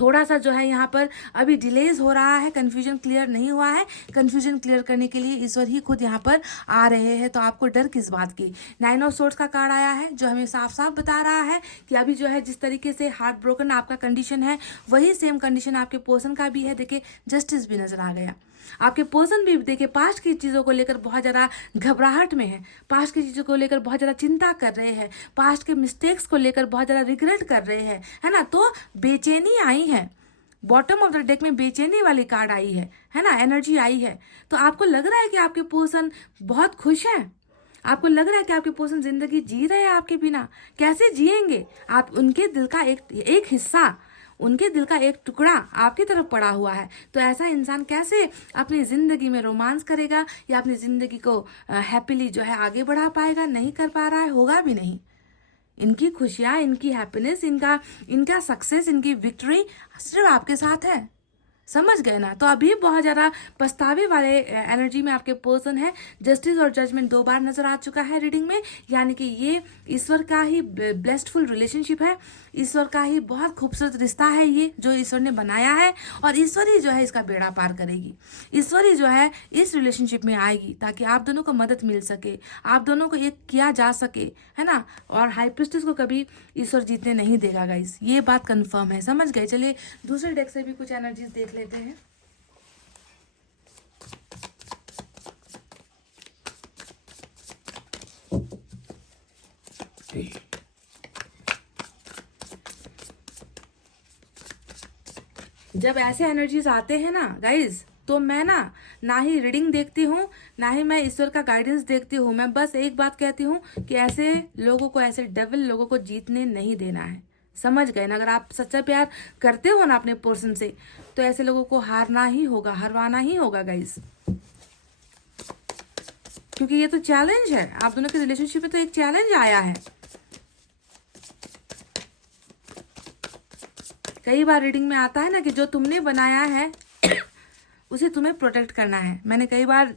थोड़ा सा जो है यहाँ पर अभी डिलेज हो रहा है, कन्फ्यूजन क्लियर नहीं हुआ है। कन्फ्यूजन क्लियर करने के लिए ईश्वर ही खुद यहाँ पर आ रहे हैं, तो आपको डर किस बात की। 9 ऑफ सोर्ड्स का कार्ड आया है जो हमें साफ साफ बता रहा है कि अभी जो है जिस तरीके से हार्ट ब्रोकन आपका कंडीशन है, वही सेम कंडीशन आपके पर्सन का भी है। देखिए जस्टिस भी नजर आ गया। आपके पर्सन भी देखिए पास्ट की चीज़ों को लेकर बहुत ज़्यादा घबराहट में है, पास्ट की चीज़ों को लेकर बहुत ज़्यादा चिंता कर रहे हैं, पास्ट के मिस्टेक्स को लेकर बहुत ज़्यादा रिग्रेट कर रहे हैं, है ना। तो बेचैनी आई है, बॉटम ऑफ द डेक में बेचैनी वाली कार्ड आई है ना, एनर्जी आई है। तो आपको लग रहा है कि आपके पर्सन बहुत खुश है, आपको लग रहा है कि आपके पर्सन जिंदगी जी रहे हैं आपके बिना। कैसे जिएंगे आप, उनके दिल का एक हिस्सा, उनके दिल का एक टुकड़ा आपकी तरफ पड़ा हुआ है। तो ऐसा इंसान कैसे अपनी ज़िंदगी में रोमांस करेगा या अपनी ज़िंदगी को हैप्पीली जो है आगे बढ़ा पाएगा। नहीं कर पा रहा है, होगा भी नहीं। इनकी खुशियाँ, इनकी हैप्पीनेस, इनका सक्सेस, इनकी विक्ट्री सिर्फ आपके साथ है, समझ गए ना। तो अभी बहुत ज़्यादा पछतावे वाले एनर्जी में आपके पर्सन है। जस्टिस और जजमेंट 2 बार नजर आ चुका है रीडिंग में, यानी कि ये ईश्वर का ही ब्लेस्डफुल रिलेशनशिप है, ईश्वर का ही बहुत खूबसूरत रिश्ता है ये जो ईश्वर ने बनाया है, और ईश्वर ही जो है इसका बेड़ा पार करेगी। ईश्वर ही जो है इस रिलेशनशिप में आएगी ताकि आप दोनों को मदद मिल सके, आप दोनों को एक किया जा सके, है ना। और हाई प्रिस्टेस को कभी ईश्वर जीतने नहीं देगा गाइस, ये बात कंफर्म है, समझ गए। चलिए दूसरे डेक से भी कुछ एनर्जीज देख लेते हैं। जब ऐसे एनर्जीज आते हैं ना गाइज, तो मैं ना ही रीडिंग देखती हूँ, ना ही मैं ईश्वर का गाइडेंस देखती हूँ। मैं बस एक बात कहती हूँ कि ऐसे लोगों को, ऐसे डेविल लोगों को जीतने नहीं देना है, समझ गए ना। अगर आप सच्चा प्यार करते हो ना अपने पर्सन से, तो ऐसे लोगों को हारना ही होगा, हरवाना ही होगा गाइज, क्योंकि ये तो चैलेंज है। आप दोनों के रिलेशनशिप में तो एक चैलेंज आया है। कई बार रीडिंग में आता है ना कि जो तुमने बनाया है उसे तुम्हें प्रोटेक्ट करना है। मैंने कई बार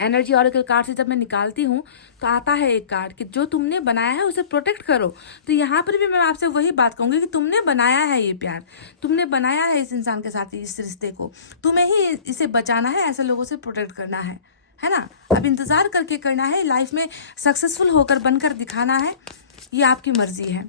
एनर्जी ऑरेकल कार्ड से जब मैं निकालती हूँ तो आता है एक कार्ड कि जो तुमने बनाया है उसे प्रोटेक्ट करो। तो यहाँ पर भी मैं आपसे वही बात कहूँगी कि तुमने बनाया है ये प्यार, तुमने बनाया है इस इंसान के साथ इस रिश्ते को, तुम्हें ही इसे बचाना है, ऐसे लोगों से प्रोटेक्ट करना है ना। अब इंतजार करके करना है, लाइफ में सक्सेसफुल होकर बनकर दिखाना है, ये आपकी मर्जी है।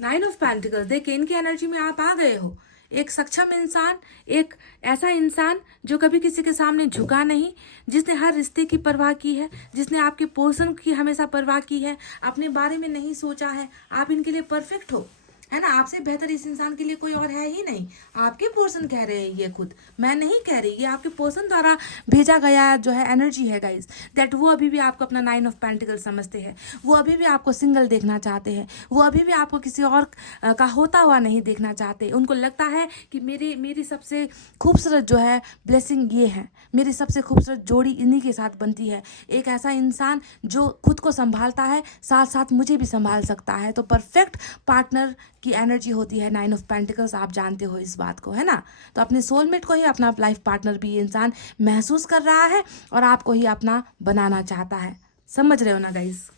नाइन ऑफ पेंटिकल्स, देखिए इनकी एनर्जी में आप आ गए हो। एक सक्षम इंसान, एक ऐसा इंसान जो कभी किसी के सामने झुका नहीं, जिसने हर रिश्ते की परवाह की है, जिसने आपके पर्सन की हमेशा परवाह की है, अपने बारे में नहीं सोचा है। आप इनके लिए परफेक्ट हो, है ना। आपसे बेहतर इस इंसान के लिए कोई और है ही नहीं। आपके पर्सन कह रहे हैं ये खुद, मैं नहीं कह रही, ये आपके पर्सन द्वारा भेजा गया जो है एनर्जी है गाइस, दैट वो अभी भी आपको अपना 9 ऑफ पेंटिकल समझते हैं। वो अभी भी आपको सिंगल देखना चाहते हैं, वो अभी भी आपको किसी और का होता हुआ नहीं देखना चाहते। उनको लगता है कि मेरी सबसे खूबसूरत जो है ब्लेसिंग ये है, मेरी सबसे खूबसूरत जोड़ी इन्हीं के साथ बनती है। एक ऐसा इंसान जो खुद को संभालता है, साथ साथ मुझे भी संभाल सकता है। तो परफेक्ट पार्टनर की एनर्जी होती है 9 ऑफ पेंटिकल्स, आप जानते हो इस बात को, है ना। तो अपने सोलमेट को ही अपना लाइफ पार्टनर भी ये इंसान महसूस कर रहा है और आपको ही अपना बनाना चाहता है। समझ रहे हो ना गाइस।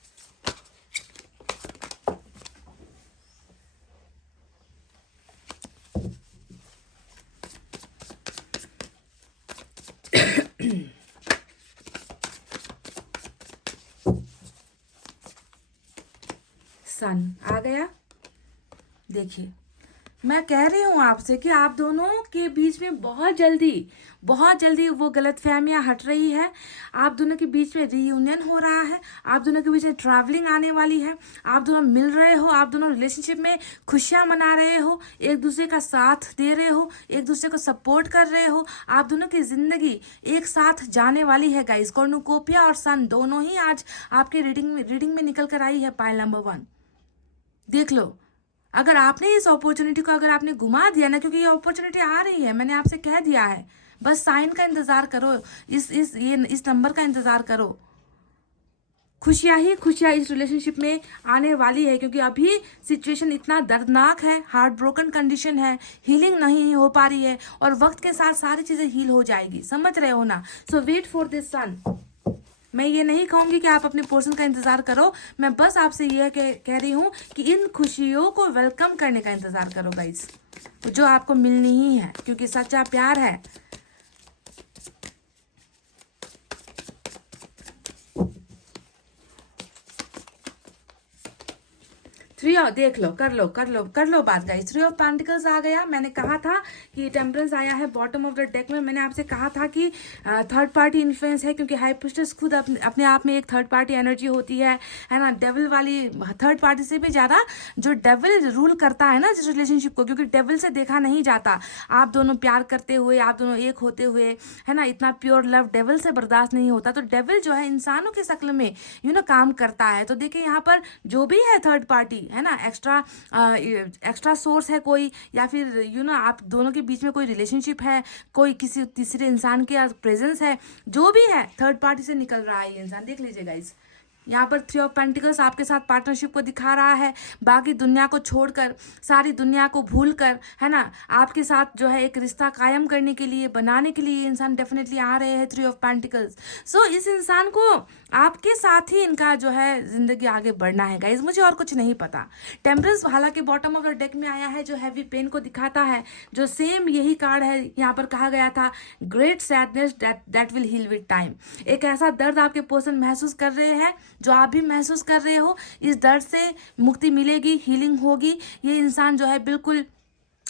सन आ गया। देखिए, मैं कह रही हूँ आपसे कि आप दोनों के बीच में बहुत जल्दी वो गलतफहमियां हट रही है। आप दोनों के बीच में रीयूनियन हो रहा है, आप दोनों के बीच में ट्रैवलिंग आने वाली है, आप दोनों मिल रहे हो, आप दोनों रिलेशनशिप में खुशियां मना रहे हो, एक दूसरे का साथ दे रहे हो, एक दूसरे को सपोर्ट कर रहे हो। आप दोनों की जिंदगी एक साथ जाने वाली है गाइस। कॉर्नुकोपिया और सन दोनों ही आज आपके रीडिंग में निकल कर आई है पाइल नंबर 1। देख लो, अगर आपने इस अपॉर्चुनिटी को अगर आपने घुमा दिया ना, क्योंकि ये अपॉर्चुनिटी आ रही है, मैंने आपसे कह दिया है, बस साइन का इंतजार करो, इस नंबर का इंतजार करो। खुशियां ही खुशियां इस रिलेशनशिप में आने वाली है, क्योंकि अभी सिचुएशन इतना दर्दनाक है, हार्ट ब्रोकन कंडीशन है, हीलिंग नहीं हो पा रही है, और वक्त के साथ सारी चीजें हील हो जाएगी। समझ रहे हो ना। सो वेट फॉर दिस सन। मैं ये नहीं कहूंगी कि आप अपने पर्सन का इंतजार करो, मैं बस आपसे यह कह रही हूँ कि इन खुशियों को वेलकम करने का इंतजार करो गाइस, जो आपको मिलनी ही है, क्योंकि सच्चा प्यार है। थ्री ऑफ, देख लो, कर लो बात गाइस। 3 ऑफ पेंटिकल्स आ गया। मैंने कहा था कि टेम्परेंस आया है बॉटम ऑफ द डेक में। मैंने आपसे कहा था कि थर्ड पार्टी इन्फ्लुएंस है, क्योंकि हाई प्रीस्टेस खुद अपने आप में एक थर्ड पार्टी एनर्जी होती है ना। डेविल वाली थर्ड पार्टी से भी ज्यादा जो डेविल रूल करता है ना जिस रिलेशनशिप को, क्योंकि डेविल से देखा नहीं जाता। आप दोनों प्यार करते हुए, आप दोनों एक होते हुए, है ना, इतना प्योर लव डेविल से बर्दाश्त नहीं होता। तो डेविल जो है इंसानों के शक्ल में काम करता है। तो देखिए, यहाँ पर जो भी है थर्ड पार्टी, है ना, एक्स्ट्रा सोर्स है कोई, या फिर आप दोनों के बीच में कोई रिलेशनशिप है, कोई किसी तीसरे इंसान के प्रेजेंस है, जो भी है थर्ड पार्टी से निकल रहा है ये इंसान। देख लीजिए गाइस, यहाँ पर 3 ऑफ पेंटिकल्स आपके साथ पार्टनरशिप को दिखा रहा है। बाकी दुनिया को छोड़कर, सारी दुनिया को भूलकर, है ना, आपके साथ जो है एक रिश्ता कायम करने के लिए, बनाने के लिए इंसान डेफिनेटली आ रहे हैं 3 ऑफ पेंटिकल्स। सो इस इंसान को आपके साथ ही इनका जो है जिंदगी आगे बढ़ना है गाइज, मुझे और कुछ नहीं पता। टेम्परेंस हालांकि बॉटम ऑफ द डेक में आया है, जो हैवी पेन को दिखाता है, जो सेम यही कार्ड है। यहाँ पर कहा गया था great sadness that will heal with time. एक ऐसा दर्द आपके पर्सन महसूस कर रहे हैं जो आप भी महसूस कर रहे हो। इस दर्द से मुक्ति मिलेगी, हीलिंग होगी। ये इंसान जो है बिल्कुल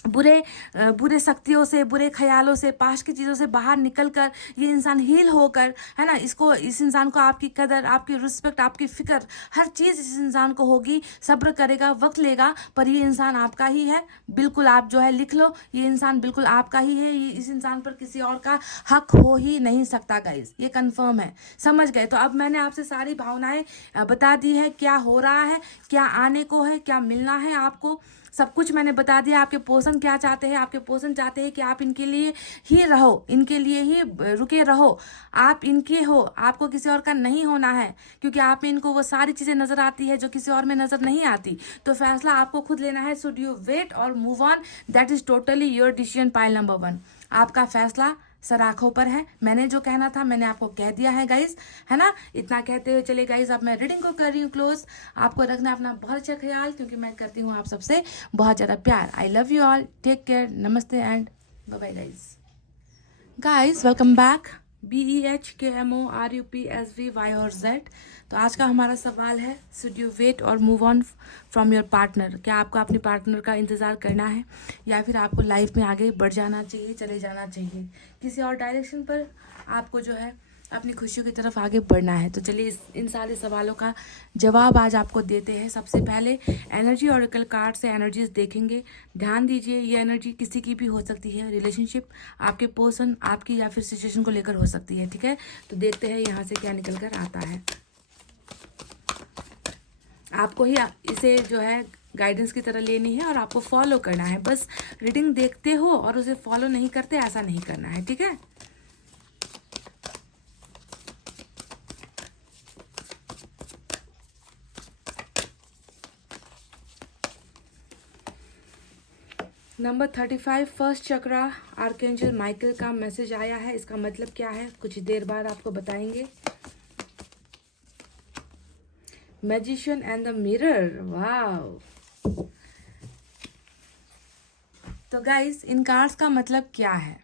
बुरे शक्तियों से, बुरे ख्यालों से, पास्ट की चीज़ों से बाहर निकलकर ये इंसान हील होकर, है ना, इस इंसान को आपकी कदर, आपकी रिस्पेक्ट, आपकी फिक्र, हर चीज़ इस इंसान को होगी। सब्र करेगा, वक्त लेगा, पर ये इंसान आपका ही है। बिल्कुल आप जो है लिख लो, ये इंसान बिल्कुल आपका ही है। ये इस इंसान पर किसी और का हक हो ही नहीं सकता गाइज, ये कंफर्म है। समझ गए। तो अब मैंने आपसे सारी भावनाएं बता दी है, क्या हो रहा है, क्या आने को है, क्या मिलना है आपको, सब कुछ मैंने बता दिया। आपके पर्सन क्या चाहते हैं, आपके पर्सन चाहते हैं कि आप इनके लिए ही रहो, इनके लिए ही रुके रहो, आप इनके हो, आपको किसी और का नहीं होना है, क्योंकि आप में इनको वो सारी चीज़ें नज़र आती है जो किसी और में नज़र नहीं आती। तो फैसला आपको खुद लेना है। शुड यू वेट और move on, that is totally your decision. Pile number 1, आपका फैसला सर आंखों पर है। मैंने जो कहना था मैंने आपको कह दिया है गाइज, है ना। इतना कहते हुए चले गाइज, अब मैं रीडिंग को कर रही हूँ क्लोज। आपको रखना अपना बहुत अच्छा ख्याल, क्योंकि मैं करती हूँ आप सबसे बहुत ज़्यादा प्यार। I love you all, take care, नमस्ते and bye bye guys. Welcome back. BEHKMORUPSVY और Z। तो आज का हमारा सवाल है, शुड यू वेट और move on from your partner. क्या आपको अपने पार्टनर का इंतज़ार करना है, या फिर आपको लाइफ में आगे बढ़ जाना चाहिए, चले जाना चाहिए, किसी और डायरेक्शन पर आपको जो है अपनी खुशियों की तरफ आगे बढ़ना है। तो चलिए इन सारे सवालों का जवाब आज आपको देते हैं। सबसे पहले एनर्जी ऑरेकल कार्ड से एनर्जीज देखेंगे। ध्यान दीजिए, ये एनर्जी किसी की भी हो सकती है, रिलेशनशिप, आपके पर्सन, आपकी, या फिर सिचुएशन को लेकर हो सकती है। ठीक है, तो देखते हैं यहाँ से क्या निकल कर आता है। आपको ही इसे जो है गाइडेंस की तरह लेनी है और आपको फॉलो करना है। बस रीडिंग देखते हो और उसे फॉलो नहीं करते, ऐसा नहीं करना है। ठीक है, नंबर 35 फर्स्ट चक्रा आर्कएंजल माइकल का मैसेज आया है। इसका मतलब क्या है कुछ देर बाद आपको बताएंगे। मैजिशियन एंड द मिरर, वाव। तो गाइस इन कार्ड्स का मतलब क्या है।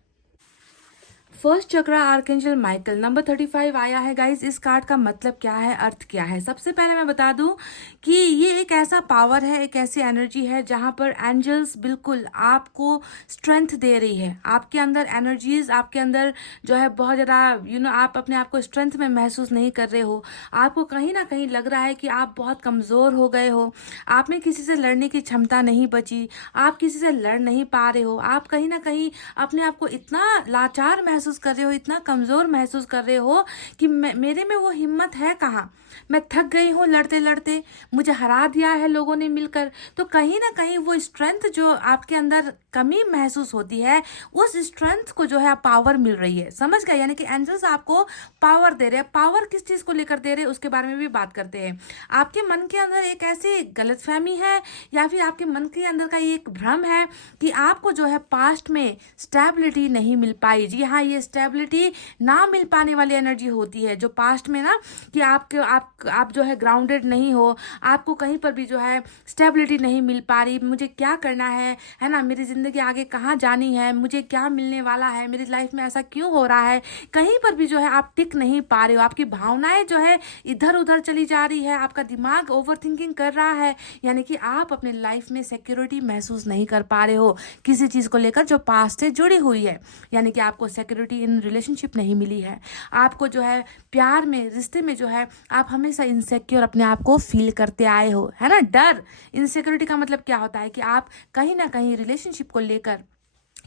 फर्स्ट चक्रा आर्कएंजल माइकल नंबर 35 आया है गाइस। इस कार्ड का मतलब क्या है, अर्थ क्या है। सबसे पहले मैं बता दूं कि ये एक ऐसा पावर है, एक ऐसी एनर्जी है जहां पर एंजल्स बिल्कुल आपको स्ट्रेंथ दे रही है। आपके अंदर एनर्जीज, आपके अंदर जो है बहुत ज़्यादा आप अपने आप को स्ट्रेंथ में महसूस नहीं कर रहे हो। आपको कहीं ना कहीं लग रहा है कि आप बहुत कमज़ोर हो गए हो, आप में किसी से लड़ने की क्षमता नहीं बची, आप किसी से लड़ नहीं पा रहे हो, आप कहीं ना कहीं अपने आप को इतना लाचार महसूस कर रहे हो, इतना कमजोर महसूस कर रहे हो कि मेरे में वो हिम्मत है कहाँ, मैं थक गई हूँ लड़ते लड़ते, मुझे हरा दिया है लोगों ने मिलकर। तो कहीं ना कहीं वो स्ट्रेंथ जो आपके अंदर कमी महसूस होती है, उस स्ट्रेंथ को जो है पावर मिल रही है। समझ गए, यानी कि एंजल्स आपको पावर दे रहे हैं। पावर किस चीज को लेकर दे रहे हैं उसके बारे में भी बात करते हैं। आपके मन के अंदर एक ऐसी गलतफहमी है या फिर आपके मन के अंदर का एक भ्रम है कि आपको जो है पास्ट में स्टेबिलिटी नहीं मिल पाई। जी हाँ, ये स्टेबिलिटी ना मिल पाने वाली एनर्जी होती है जो पास्ट में ना, कि आप जो है ग्राउंडेड नहीं हो, आपको कहीं पर भी जो है स्टेबिलिटी नहीं मिल पा रही। मुझे क्या करना है ना, मेरी जिंदगी आगे कहाँ जानी है, मुझे क्या मिलने वाला है, मेरी लाइफ में ऐसा क्यों हो रहा है, कहीं पर भी जो है आप टिक नहीं पा रहे हो। आपकी भावनाएं जो है इधर उधर चली जा रही है, आपका दिमाग ओवर थिंकिंग कर रहा है, यानी कि आप अपने लाइफ में सिक्योरिटी महसूस नहीं कर पा रहे हो किसी चीज को लेकर जो पास्ट से जुड़ी हुई है। यानी कि आपको सिक्योरिटी इन रिलेशनशिप नहीं मिली है, आपको जो है प्यार में, रिश्ते में जो है आप हमेशा इनसिक्योर अपने आप को फील करते आए हो, है ना। डर, इनसिक्योरिटी का मतलब क्या होता है कि आप कहीं ना कहीं रिलेशनशिप को लेकर,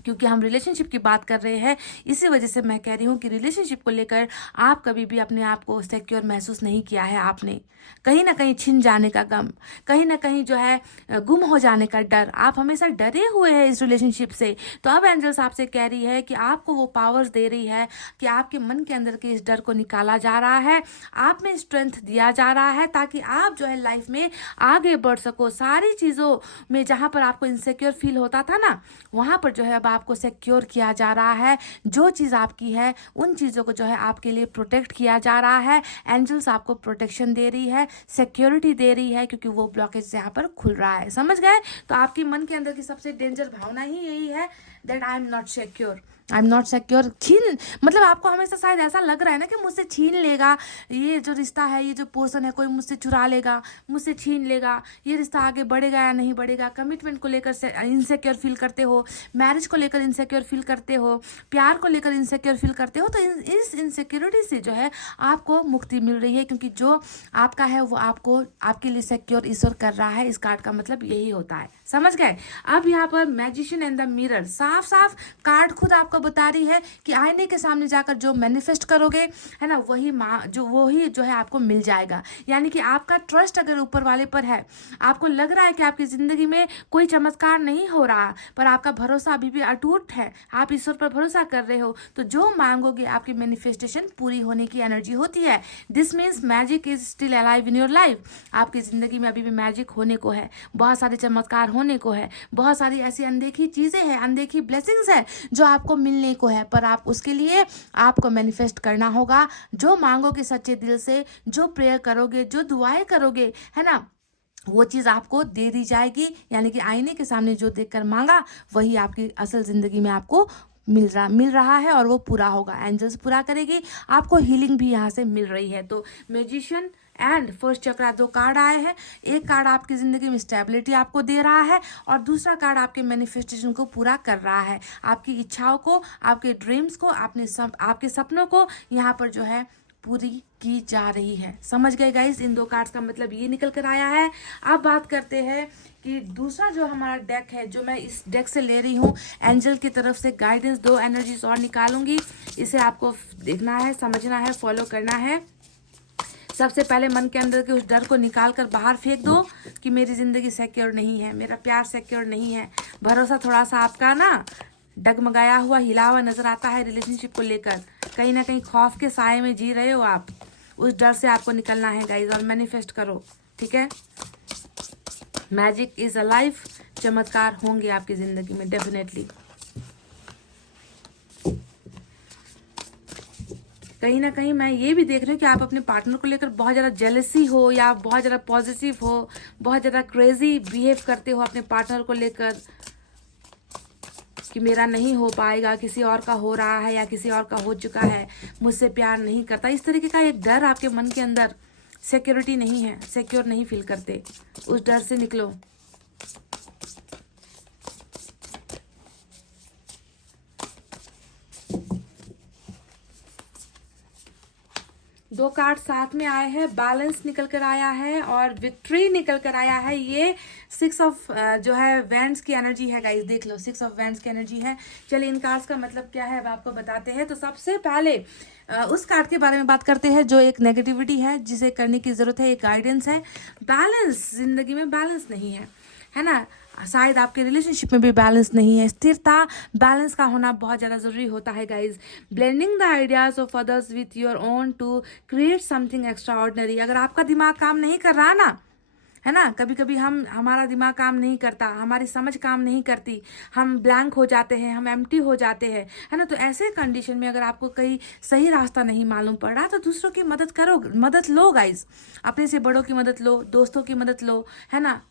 क्योंकि हम रिलेशनशिप की बात कर रहे हैं इसी वजह से मैं कह रही हूँ कि रिलेशनशिप को लेकर आप कभी भी अपने आप को सिक्योर महसूस नहीं किया है। आपने कहीं ना कहीं छिन जाने का गम, कहीं ना कहीं जो है गुम हो जाने का डर, आप हमेशा डरे हुए हैं इस रिलेशनशिप से। तो अब एंजल्स आपसे कह रही है कि आपको वो पावर्स दे रही है कि आपके मन के अंदर के इस डर को निकाला जा रहा है, आप में स्ट्रेंथ दिया जा रहा है ताकि आप जो है लाइफ में आगे बढ़ सको। सारी चीज़ों में जहाँ पर आपको इनसिक्योर फील होता था ना, वहाँ पर जो है अब आपको सिक्योर किया जा रहा है। जो चीज़ आपकी है उन चीज़ों को जो है आपके लिए प्रोटेक्ट किया जा रहा है। एंजल्स आपको प्रोटेक्शन दे रही है, सिक्योरिटी दे रही है, क्योंकि वो ब्लॉकेज यहाँ पर खुल रहा है। समझ गए। तो आपके मन के अंदर की सबसे डेंजर भावना ही यही है, that I am not secure, I am not secure. छीन, मतलब आपको हमेशा शायद ऐसा लग रहा है ना कि मुझसे छीन लेगा ये जो रिश्ता है, ये जो पोर्सन है, कोई मुझसे चुरा लेगा, मुझसे छीन लेगा, ये रिश्ता आगे बढ़ेगा या नहीं बढ़ेगा। कमिटमेंट को लेकर इनसिक्योर फील करते हो, मैरिज को लेकर इनसिक्योर फील करते हो, प्यार को लेकर इनसिक्योर फील करते हो। तो इस इनसिक्योरिटी से जो है आपको मुक्ति मिल रही है, क्योंकि जो आपका है वो आपको, आपके लिए सिक्योर ईश्वर कर रहा है। इस कार्ड का मतलब यही होता है। समझ गए। अब यहाँ पर मैजिशियन एंड द मिरर, साफ साफ कार्ड खुद आपको बता रही है कि आईने के सामने जाकर जो मैनिफेस्ट करोगे, है ना, वही जो है आपको मिल जाएगा। यानी कि आपका ट्रस्ट अगर ऊपर वाले पर है, आपको लग रहा है कि आपकी जिंदगी में कोई चमत्कार नहीं हो रहा, पर आपका भरोसा अभी भी अटूट है, आप ईश्वर पर भरोसा कर रहे हो, तो जो मांगोगे आपकी मैनिफेस्टेशन पूरी होने की एनर्जी होती है। This means magic is still alive in your life. आपकी जिंदगी में अभी भी मैजिक होने को है, बहुत सारे चमत्कार होने को है, बहुत सारी ऐसी अनदेखी चीजें हैं, अनदेखी ब्लेसिंग्स है जो आपको मिलने को है, पर आप उसके लिए आपको मैनिफेस्ट करना होगा। जो मांगोगे सच्चे दिल से, जो प्रेयर करोगे, जो दुआएं करोगे, है ना, वो चीज़ आपको दे दी जाएगी। यानी कि आईने के सामने जो देखकर मांगा वही आपकी असल जिंदगी में आपको मिल रहा है और वो पूरा होगा। एंजल्स पूरा करेगी, आपको हीलिंग भी यहाँ से मिल रही है। तो मैजिशियन एंड फर्स्ट चक्रा दो कार्ड आए हैं। एक कार्ड आपकी जिंदगी में स्टेबिलिटी आपको दे रहा है और दूसरा कार्ड आपके मैनिफेस्टेशन को पूरा कर रहा है, आपकी इच्छाओं को, आपके ड्रीम्स को, आपके सपनों को यहाँ पर जो है पूरी की जा रही है। समझ गए गाइस। इन दो कार्ड्स का मतलब ये निकल कर आया है। अब बात करते हैं कि दूसरा जो हमारा डेक है, जो मैं इस डेक से ले रही हूँ, एंजल की तरफ से गाइडेंस, 2 एनर्जीज और निकालूंगी। इसे आपको देखना है, समझना है, फॉलो करना है। सबसे पहले मन के अंदर के उस डर को निकाल कर बाहर फेंक दो कि मेरी जिंदगी सिक्योर नहीं है, मेरा प्यार सिक्योर नहीं है। भरोसा थोड़ा सा आपका ना डगमगाया हुआ, हिला हुआ नजर आता है रिलेशनशिप को लेकर। कहीं ना कहीं खौफ के साए में जी रहे हो आप। उस डर से आपको निकलना है गाइज, और मैनिफेस्ट करो, ठीक है। मैजिक इज अलाइव, चमत्कार होंगे आपकी जिंदगी में डेफिनेटली। कहीं ना कहीं मैं ये भी देख रही हूँ कि आप अपने पार्टनर को लेकर बहुत ज़्यादा जेलसी हो या बहुत ज़्यादा पॉजिटिव हो, बहुत ज़्यादा क्रेजी बिहेव करते हो अपने पार्टनर को लेकर कि मेरा नहीं हो पाएगा, किसी और का हो रहा है या किसी और का हो चुका है, मुझसे प्यार नहीं करता। इस तरीके का एक डर आपके मन के अंदर, सिक्योरिटी नहीं है, सिक्योर नहीं फील करते, उस डर से निकलो। दो कार्ड साथ में आए हैं, बैलेंस निकल कर आया है और विक्ट्री निकल कर आया है। ये 6 ऑफ जो है वैंड्स की एनर्जी है गाइस, देख लो 6 ऑफ वैंड्स की एनर्जी है। चलिए इन कार्ड्स का मतलब क्या है अब आपको बताते हैं। तो सबसे पहले उस कार्ड के बारे में बात करते हैं जो एक नेगेटिविटी है, जिसे करने की जरूरत है, एक गाइडेंस है। बैलेंस, जिंदगी में बैलेंस नहीं है ना। शायद आपके रिलेशनशिप में भी बैलेंस नहीं है, स्थिरता, बैलेंस का होना बहुत ज़्यादा ज़रूरी होता है guys. Blending the ideas of others with your own to create something extraordinary. अगर आपका दिमाग काम नहीं कर रहा ना, है ना, कभी कभी हमारा दिमाग काम नहीं करता, हमारी समझ काम नहीं करती, हम ब्लैंक हो जाते हैं, हम एम्प्टी हो जाते हैं, है ना। तो ऐसे कंडीशन में अगर आपको कहीं सही रास्ता नहीं मालूम पड़ रहा तो दूसरों की मदद करो, मदद लो गाइज। अपने से बड़ों की मदद लो, दोस्तों की मदद लो, है ना।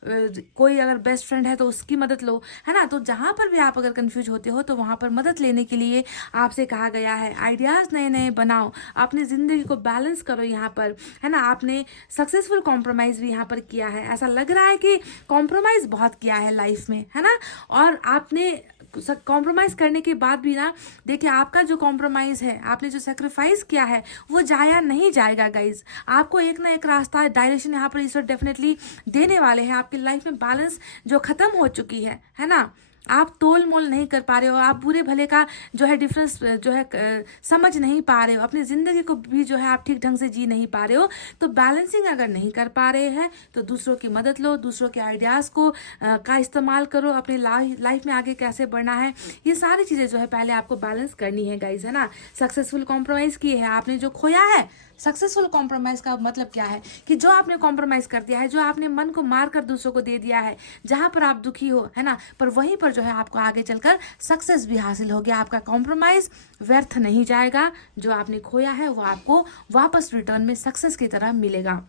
कोई अगर बेस्ट फ्रेंड है तो उसकी मदद लो, है ना। तो जहाँ पर भी आप अगर कंफ्यूज होते हो तो वहाँ पर मदद लेने के लिए आपसे कहा गया है। आइडियाज़ नए नए बनाओ, अपनी ज़िंदगी को बैलेंस करो यहाँ पर, है ना। आपने सक्सेसफुल कॉम्प्रोमाइज़ भी यहाँ पर किया है, ऐसा लग रहा है कि कॉम्प्रोमाइज बहुत किया है लाइफ में, है ना। और आपने कॉम्प्रोमाइज करने के बाद भी ना, देखिए आपका जो कॉम्प्रोमाइज है, आपने जो सेक्रीफाइस किया है, वो जाया नहीं जाएगा गाइज। आपको एक ना एक रास्ता, डायरेक्शन यहाँ पर ईश्वर डेफिनेटली देने वाले हैं। आपकी लाइफ में बैलेंस जो खत्म हो चुकी है ना, आप तोल मोल नहीं कर पा रहे हो, आप बुरे भले का जो है डिफरेंस जो है समझ नहीं पा रहे हो, अपनी ज़िंदगी को भी जो है आप ठीक ढंग से जी नहीं पा रहे हो। तो बैलेंसिंग अगर नहीं कर पा रहे हैं तो दूसरों की मदद लो, दूसरों के आइडियाज़ को का इस्तेमाल करो, अपनी लाइफ में आगे कैसे बढ़ना है, ये सारी चीज़ें जो है पहले आपको बैलेंस करनी है गाइज, है ना। सक्सेसफुल कॉम्प्रोमाइज़ किए है, आपने जो खोया है। सक्सेसफुल कॉम्प्रोमाइज़ का मतलब क्या है कि जो आपने कॉम्प्रोमाइज़ कर दिया है, जो आपने मन को मार कर दूसरों को दे दिया है, जहाँ पर आप दुखी हो, है ना, पर वहीं पर जो है आपको आगे चलकर सक्सेस भी हासिल हो गया। आपका कॉम्प्रोमाइज़ व्यर्थ नहीं जाएगा, जो आपने खोया है वो आपको वापस रिटर्न में सक्सेस की तरह मिलेगा।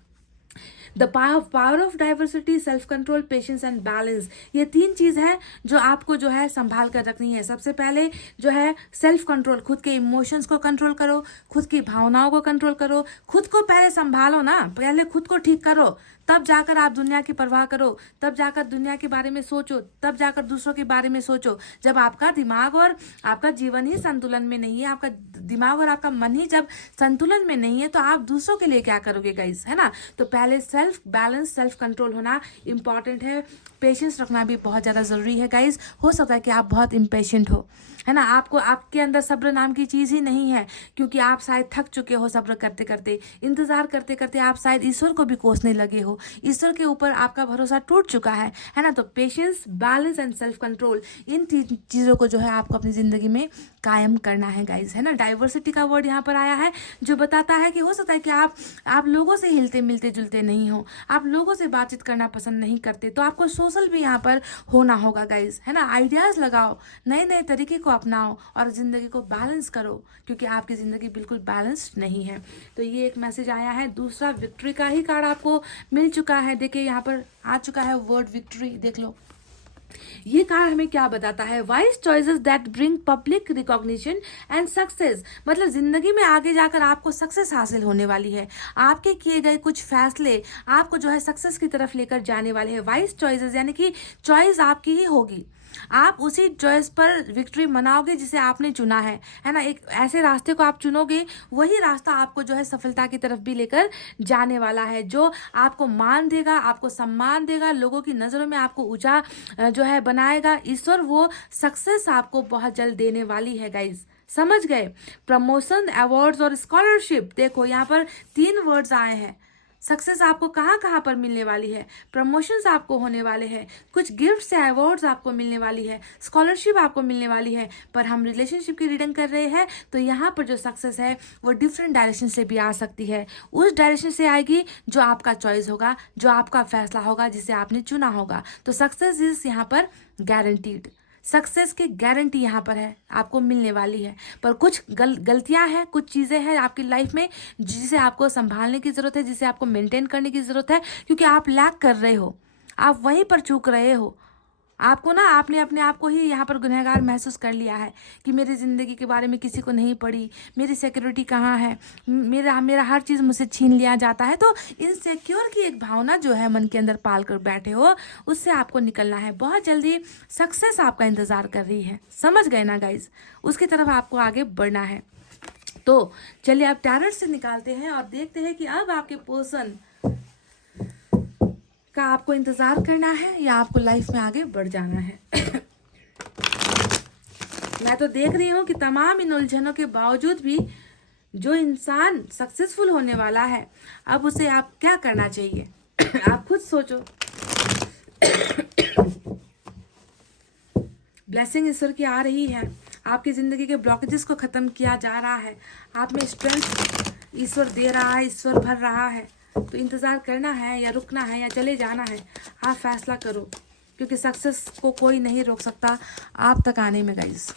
The power of diversity, self control, patience and balance, ये 3 चीज़ है जो आपको जो है संभाल कर रखनी है। सबसे पहले जो है सेल्फ कंट्रोल, खुद के इमोशंस को कंट्रोल करो, खुद की भावनाओं को कंट्रोल करो, खुद को पहले संभालो ना, पहले खुद को ठीक करो, तब जाकर आप दुनिया की परवाह करो, तब जाकर दुनिया के बारे में सोचो, तब जाकर दूसरों के बारे में सोचो। जब आपका दिमाग और आपका जीवन ही संतुलन में नहीं है, आपका दिमाग और आपका मन ही जब संतुलन में नहीं है, तो आप दूसरों के लिए क्या करोगे गाइस, है ना। तो पहले सेल्फ बैलेंस, सेल्फ कंट्रोल होना इंपॉर्टेंट है। पेशेंस रखना भी बहुत ज़्यादा ज़रूरी है गाइस। हो सकता है कि आप बहुत इम्पेशेंट हो, है ना, आपके अंदर सब्र नाम की चीज़ ही नहीं है, क्योंकि आप शायद थक चुके हो सब्र करते करते, इंतज़ार करते करते आप शायद ईश्वर को भी कोसने लगे हो, ईश्वर के ऊपर आपका भरोसा टूट चुका है ना। तो patience, balance and self control, इन चीज़ों को जो है आपको अपनी ज़िंदगी में कायम करना है गाइज, है ना। डाइवर्सिटी का वर्ड यहाँ पर आया है, जो बताता है कि हो सकता है कि आप लोगों से हिलते मिलते जुलते नहीं हो, आप लोगों से बातचीत करना पसंद नहीं करते, तो आपको सोशल भी यहाँ पर होना होगा गाइज, है ना। आइडियाज़ लगाओ, नए नए तरीके को अपनाओ और ज़िंदगी को बैलेंस करो, क्योंकि आपकी ज़िंदगी बिल्कुल बैलेंस्ड नहीं है। तो ये एक मैसेज आया है। दूसरा विक्ट्री का ही कार्ड आपको मिल चुका है, देखिए यहाँ पर आ चुका है वर्ड विक्ट्री, देख लो। ये कार्ड हमें क्या बताता है, wise choices that bring public recognition and success, मतलब जिंदगी में आगे जाकर आपको सक्सेस हासिल होने वाली है। आपके किए गए कुछ फैसले आपको जो है सक्सेस की तरफ लेकर जाने वाले हैं। वाइज चॉइसेस यानी कि चॉइस आपकी ही होगी, आप उसी चॉइस पर विक्ट्री मनाओगे जिसे आपने चुना है ना। एक ऐसे रास्ते को आप चुनोगे, वही रास्ता आपको जो है सफलता की तरफ भी लेकर जाने वाला है, जो आपको मान देगा, आपको सम्मान देगा, लोगों की नज़रों में आपको ऊंचा जो है बनाएगा। ईश्वर वो सक्सेस आपको बहुत जल्द देने वाली है गाइज, समझ गए। प्रमोशन, अवार्ड्स और स्कॉलरशिप, देखो यहाँ पर 3 वर्ड्स आए हैं, सक्सेस आपको कहाँ कहाँ पर मिलने वाली है, प्रमोशंस आपको होने वाले हैं, कुछ गिफ्ट्स या अवार्ड्स आपको मिलने वाली है, स्कॉलरशिप आपको मिलने वाली है। पर हम रिलेशनशिप की रीडिंग कर रहे हैं तो यहाँ पर जो सक्सेस है वो डिफरेंट डायरेक्शन से भी आ सकती है। उस डायरेक्शन से आएगी जो आपका चॉइस होगा, जो आपका फैसला होगा, जिसे आपने चुना होगा। तो सक्सेस इज यहाँ पर गारंटीड। सक्सेस की गारंटी यहाँ पर है, आपको मिलने वाली है। पर कुछ गलतियां हैं, कुछ चीज़ें हैं आपकी लाइफ में जिसे आपको संभालने की ज़रूरत है, जिसे आपको मेंटेन करने की ज़रूरत है, क्योंकि आप लैक कर रहे हो, आप वहीं पर चूक रहे हो। आपको ना, आपने अपने आप को ही यहाँ पर गुनहगार महसूस कर लिया है कि मेरी ज़िंदगी के बारे में किसी को नहीं पड़ी, मेरी सिक्योरिटी कहाँ है, मेरा मेरा हर चीज़ मुझसे छीन लिया जाता है। तो इनसिक्योर की एक भावना जो है मन के अंदर पाल कर बैठे हो, उससे आपको निकलना है। बहुत जल्दी सक्सेस आपका इंतज़ार कर रही है, समझ गए ना गाइज? उसकी तरफ आपको आगे बढ़ना है। तो चलिए अब टैरोट से निकालते हैं और देखते हैं कि अब आपके पर्सन का आपको इंतजार करना है या आपको लाइफ में आगे बढ़ जाना है। मैं तो देख रही हूँ कि तमाम इन उलझनों के बावजूद भी जो इंसान सक्सेसफुल होने वाला है, अब उसे आप क्या करना चाहिए आप खुद सोचो। ब्लेसिंग ईश्वर की आ रही है, आपकी जिंदगी के ब्लॉकेजेस को खत्म किया जा रहा है, आप में स्ट्रेंथ ईश्वर दे रहा है, ईश्वर भर रहा है। तो इंतज़ार करना है या रुकना है या चले जाना है, आप फैसला करो, क्योंकि सक्सेस को कोई नहीं रोक सकता आप तक आने में गाइस।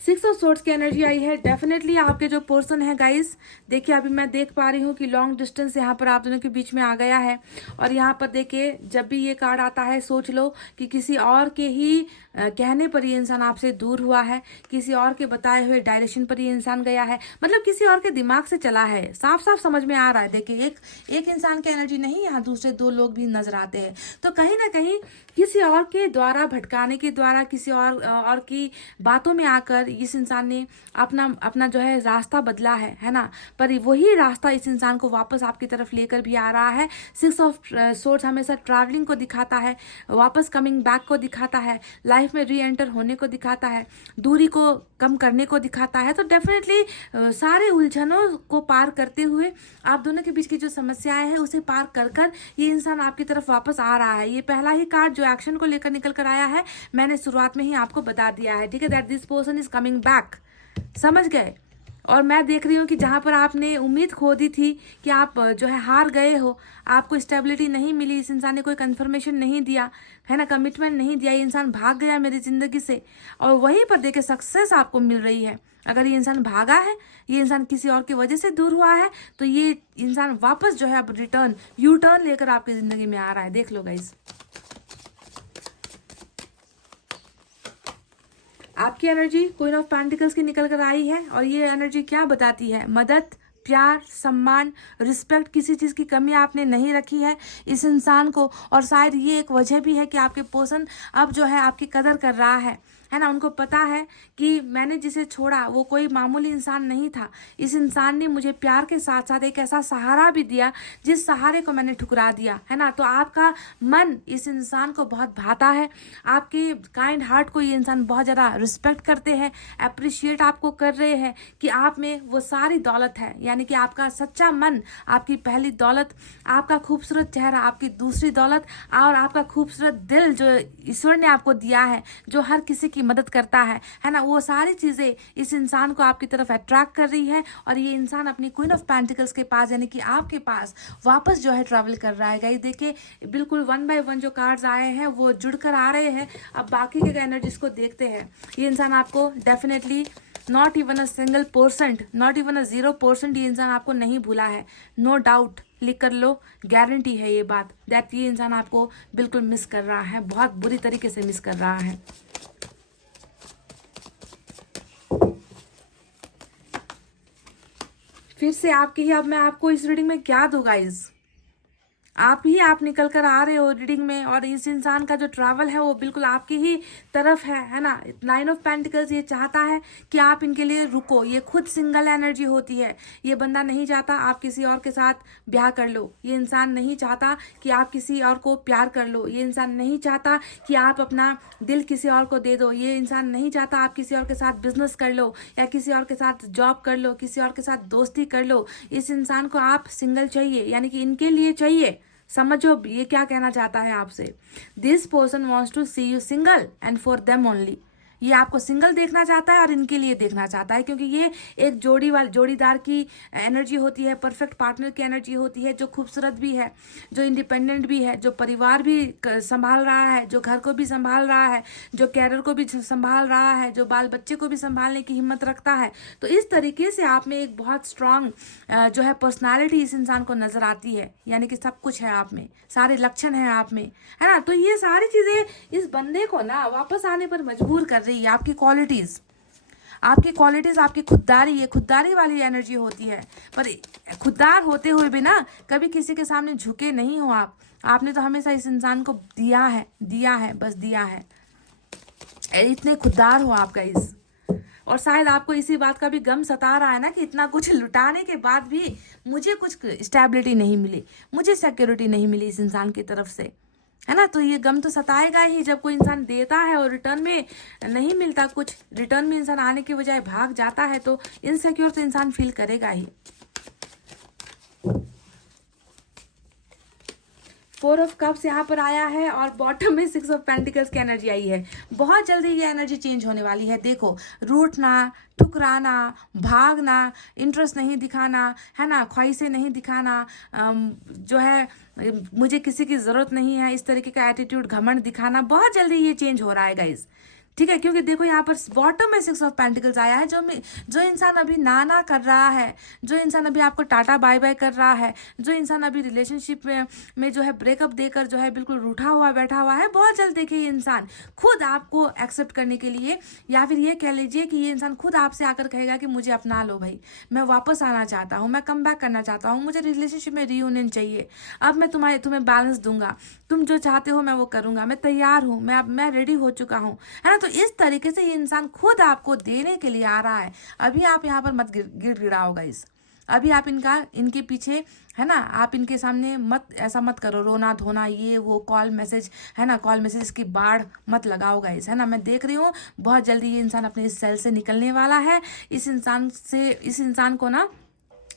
सिक्स ऑफ सोर्ड्स की एनर्जी आई है। डेफिनेटली आपके जो पर्सन है गाइस, देखिए अभी मैं देख पा रही हूँ कि लॉन्ग डिस्टेंस यहाँ पर आप दोनों के बीच में आ गया है। और यहाँ पर देखिए जब भी ये कार्ड आता है सोच लो कि किसी और के ही कहने पर ये इंसान आपसे दूर हुआ है, किसी और के बताए हुए डायरेक्शन पर ये इंसान गया है, मतलब किसी और के दिमाग से चला है। साफ साफ समझ में आ रहा है। देखिए एक इंसान की एनर्जी नहीं, यहाँ दूसरे दो लोग भी नजर आते हैं। तो कहीं ना कहीं किसी और के द्वारा भटकाने के द्वारा, किसी और की बातों में आकर इस इंसान ने अपना जो है रास्ता बदला है ना। पर वही रास्ता इस इंसान को वापस आपकी तरफ लेकर भी आ रहा है। सिक्स ऑफ सोर्ड्स हमेशा ट्रैवलिंग को दिखाता है, वापस कमिंग बैक को दिखाता है, लाइफ में री एंटर होने को दिखाता है, दूरी को कम करने को दिखाता है। तो डेफिनेटली सारे उलझनों को पार करते हुए आप दोनों के बीच की जो समस्याएं हैं उसे पार कर कर ये इंसान आपकी तरफ वापस आ रहा है। ये पहला ही कार्ड जो एक्शन को लेकर निकल कर आया है, मैंने शुरुआत में ही आपको बता दिया है, ठीक है, that this person is coming back. समझ गए? और मैं देख रही हूँ कि जहाँ पर आपने उम्मीद खो दी थी कि आप जो है हार गए हो, आपको स्टेबिलिटी नहीं मिली, इस इंसान ने कोई कंफर्मेशन नहीं दिया है ना, कमिटमेंट नहीं दिया, ये इंसान भाग गया मेरी जिंदगी से, और वहीं पर देखिए सक्सेस आपको मिल रही है। अगर ये इंसान भागा है, ये इंसान किसी और की वजह से दूर हुआ है, तो ये इंसान वापस जो है अब रिटर्न यू टर्न लेकर आपकी जिंदगी में आ रहा है। देख लो गाइस, आपकी एनर्जी क्वीन ऑफ पेंटिकल्स की निकल कर आई है। और ये एनर्जी क्या बताती है? मदद, प्यार, सम्मान, रिस्पेक्ट, किसी चीज़ की कमी आपने नहीं रखी है इस इंसान को। और शायद ये एक वजह भी है कि आपके पर्सन अब जो है आपकी कदर कर रहा है ना। उनको पता है कि मैंने जिसे छोड़ा वो कोई मामूली इंसान नहीं था, इस इंसान ने मुझे प्यार के साथ साथ एक ऐसा सहारा भी दिया जिस सहारे को मैंने ठुकरा दिया है ना। तो आपका मन इस इंसान को बहुत भाता है, आपके काइंड हार्ट को ये इंसान बहुत ज़्यादा रिस्पेक्ट करते हैं, अप्रिशिएट आपको कर रहे हैं कि आप में वो सारी दौलत है, यानी कि आपका सच्चा मन, आपकी पहली दौलत, आपका खूबसूरत चेहरा आपकी दूसरी दौलत, और आपका खूबसूरत दिल जो ईश्वर ने आपको दिया है, जो हर किसी की मदद करता है ना, वो सारी चीज़ें इस इंसान को आपकी तरफ अट्रैक्ट कर रही है। और ये इंसान अपनी क्वीन ऑफ पेंटिकल्स के पास, यानी कि आपके पास वापस जो है ट्रैवल कर रहा है। गाइस देखिए बिल्कुल 1 बाय 1 जो कार्ड्स आए हैं वो जुड़कर आ रहे हैं। अब बाकी के एनर्जीज को देखते हैं। ये इंसान आपको definitely not even a single %, not even अ 0% ये इंसान आपको नहीं भूला है। नो डाउट, लिख कर लो, गारंटी है ये बात दैट ये इंसान आपको बिल्कुल मिस कर रहा है, बहुत बुरी तरीके से मिस कर रहा है। फिर से आपकी ही, अब मैं आपको इस रीडिंग में क्या दूं गाइज? आप निकल कर आ रहे हो रीडिंग में, और इस इंसान का जो ट्रैवल है वो बिल्कुल आपकी ही तरफ है ना। 9 ऑफ पेंटिकल्स ये चाहता है कि आप इनके लिए रुको। ये खुद सिंगल एनर्जी होती है। ये बंदा नहीं चाहता आप किसी और के साथ ब्याह कर लो। ये इंसान नहीं चाहता कि आप किसी और को प्यार कर लो। ये इंसान नहीं चाहता कि आप अपना दिल किसी और को दे दो। ये इंसान नहीं चाहता आप किसी और के साथ बिजनेस कर लो, या किसी और के साथ जॉब कर लो, किसी और के साथ दोस्ती कर लो। इस इंसान को आप सिंगल चाहिए, यानी कि इनके लिए चाहिए। समझो ये क्या कहना चाहता है आपसे। This person wants to see you single and for them only. ये आपको सिंगल देखना चाहता है और इनके लिए देखना चाहता है, क्योंकि ये एक जोड़ीदार की एनर्जी होती है, परफेक्ट पार्टनर की एनर्जी होती है, जो खूबसूरत भी है, जो इंडिपेंडेंट भी है, जो परिवार भी संभाल रहा है, जो घर को भी संभाल रहा है, जो कैरियर को भी संभाल रहा है, जो बाल बच्चे को भी संभालने की हिम्मत रखता है। तो इस तरीके से आप में एक बहुत स्ट्रांग जो है पर्सनालिटी इस इंसान को नजर आती है, यानी कि सब कुछ है आप में, सारे लक्षण हैं आप में, है ना। तो ये सारी चीजें इस बंदे को ना वापस आने पर मजबूर कर रही है। आपकी क्वालिटीज, आपकी खुददारी, ये खुददारी वाली एनर्जी होती है। पर खुददार होते हुए भी ना कभी किसी के सामने झुके नहीं हो आप। आपने तो हमेशा इस इंसान को दिया है, बस दिया है। इतने खुददार हो आप गाइस। और शायद आपको इसी बात का भी गम सता रहा है ना कि इतना कुछ लुटाने के बाद भी मुझे कुछ स्टेबिलिटी नहीं मिली, मुझे सिक्योरिटी नहीं मिली इस इंसान की तरफ से, है ना। तो ये गम तो सताएगा ही। जब कोई इंसान देता है और रिटर्न में नहीं मिलता कुछ, रिटर्न में इंसान आने की बजाय भाग जाता है, तो इनसिक्योर तो इंसान फील करेगा ही। 4 ऑफ कप्स यहाँ पर आया है और बॉटम में 6 ऑफ पेंटिकल्स की एनर्जी आई है। बहुत जल्दी ये एनर्जी चेंज होने वाली है। देखो, रूठना, ठुकराना, भागना, इंटरेस्ट नहीं दिखाना, है ना, ख्वाहिशें नहीं दिखाना, जो है मुझे किसी की ज़रूरत नहीं है, इस तरीके का एटीट्यूड, घमंड दिखाना, बहुत जल्दी ये चेंज हो रहा है गाइज। ठीक है, क्योंकि देखो यहाँ पर बॉटम में 6 ऑफ पेंटिकल्स आया है। जो इंसान अभी ना कर रहा है, जो इंसान अभी आपको टाटा बाय बाय कर रहा है, जो इंसान अभी रिलेशनशिप में जो है ब्रेकअप देकर जो है बिल्कुल रूठा हुआ बैठा हुआ है, बहुत जल्द देखिए ये इंसान खुद आपको एक्सेप्ट करने के लिए, या फिर ये कह लीजिए कि ये इंसान खुद आपसे आकर कहेगा कि मुझे अपना लो भाई, मैं वापस आना चाहता हूँ, मैं कम बैक करना चाहता हूँ, मुझे रिलेशनशिप में रीयूनियन चाहिए, अब मैं तुम्हें बैलेंस दूंगा, तुम जो चाहते हो मैं वो करूंगा, मैं तैयार हूँ, मैं रेडी हो चुका हूँ, है ना। तो इस तरीके से ये इंसान खुद आपको देने के लिए आ रहा है। अभी आप यहाँ पर मत गिड़गिड़ाओ गाइस। अभी आप इनके पीछे, है ना, आप इनके सामने ऐसा मत करो, रोना धोना, ये वो, कॉल मैसेज, है ना, कॉल मैसेज की बाढ़ मत लगाओ गाइस, है ना। मैं देख रही हूँ बहुत जल्दी ये इंसान अपने इस सेल से निकलने वाला है। इस इंसान को ना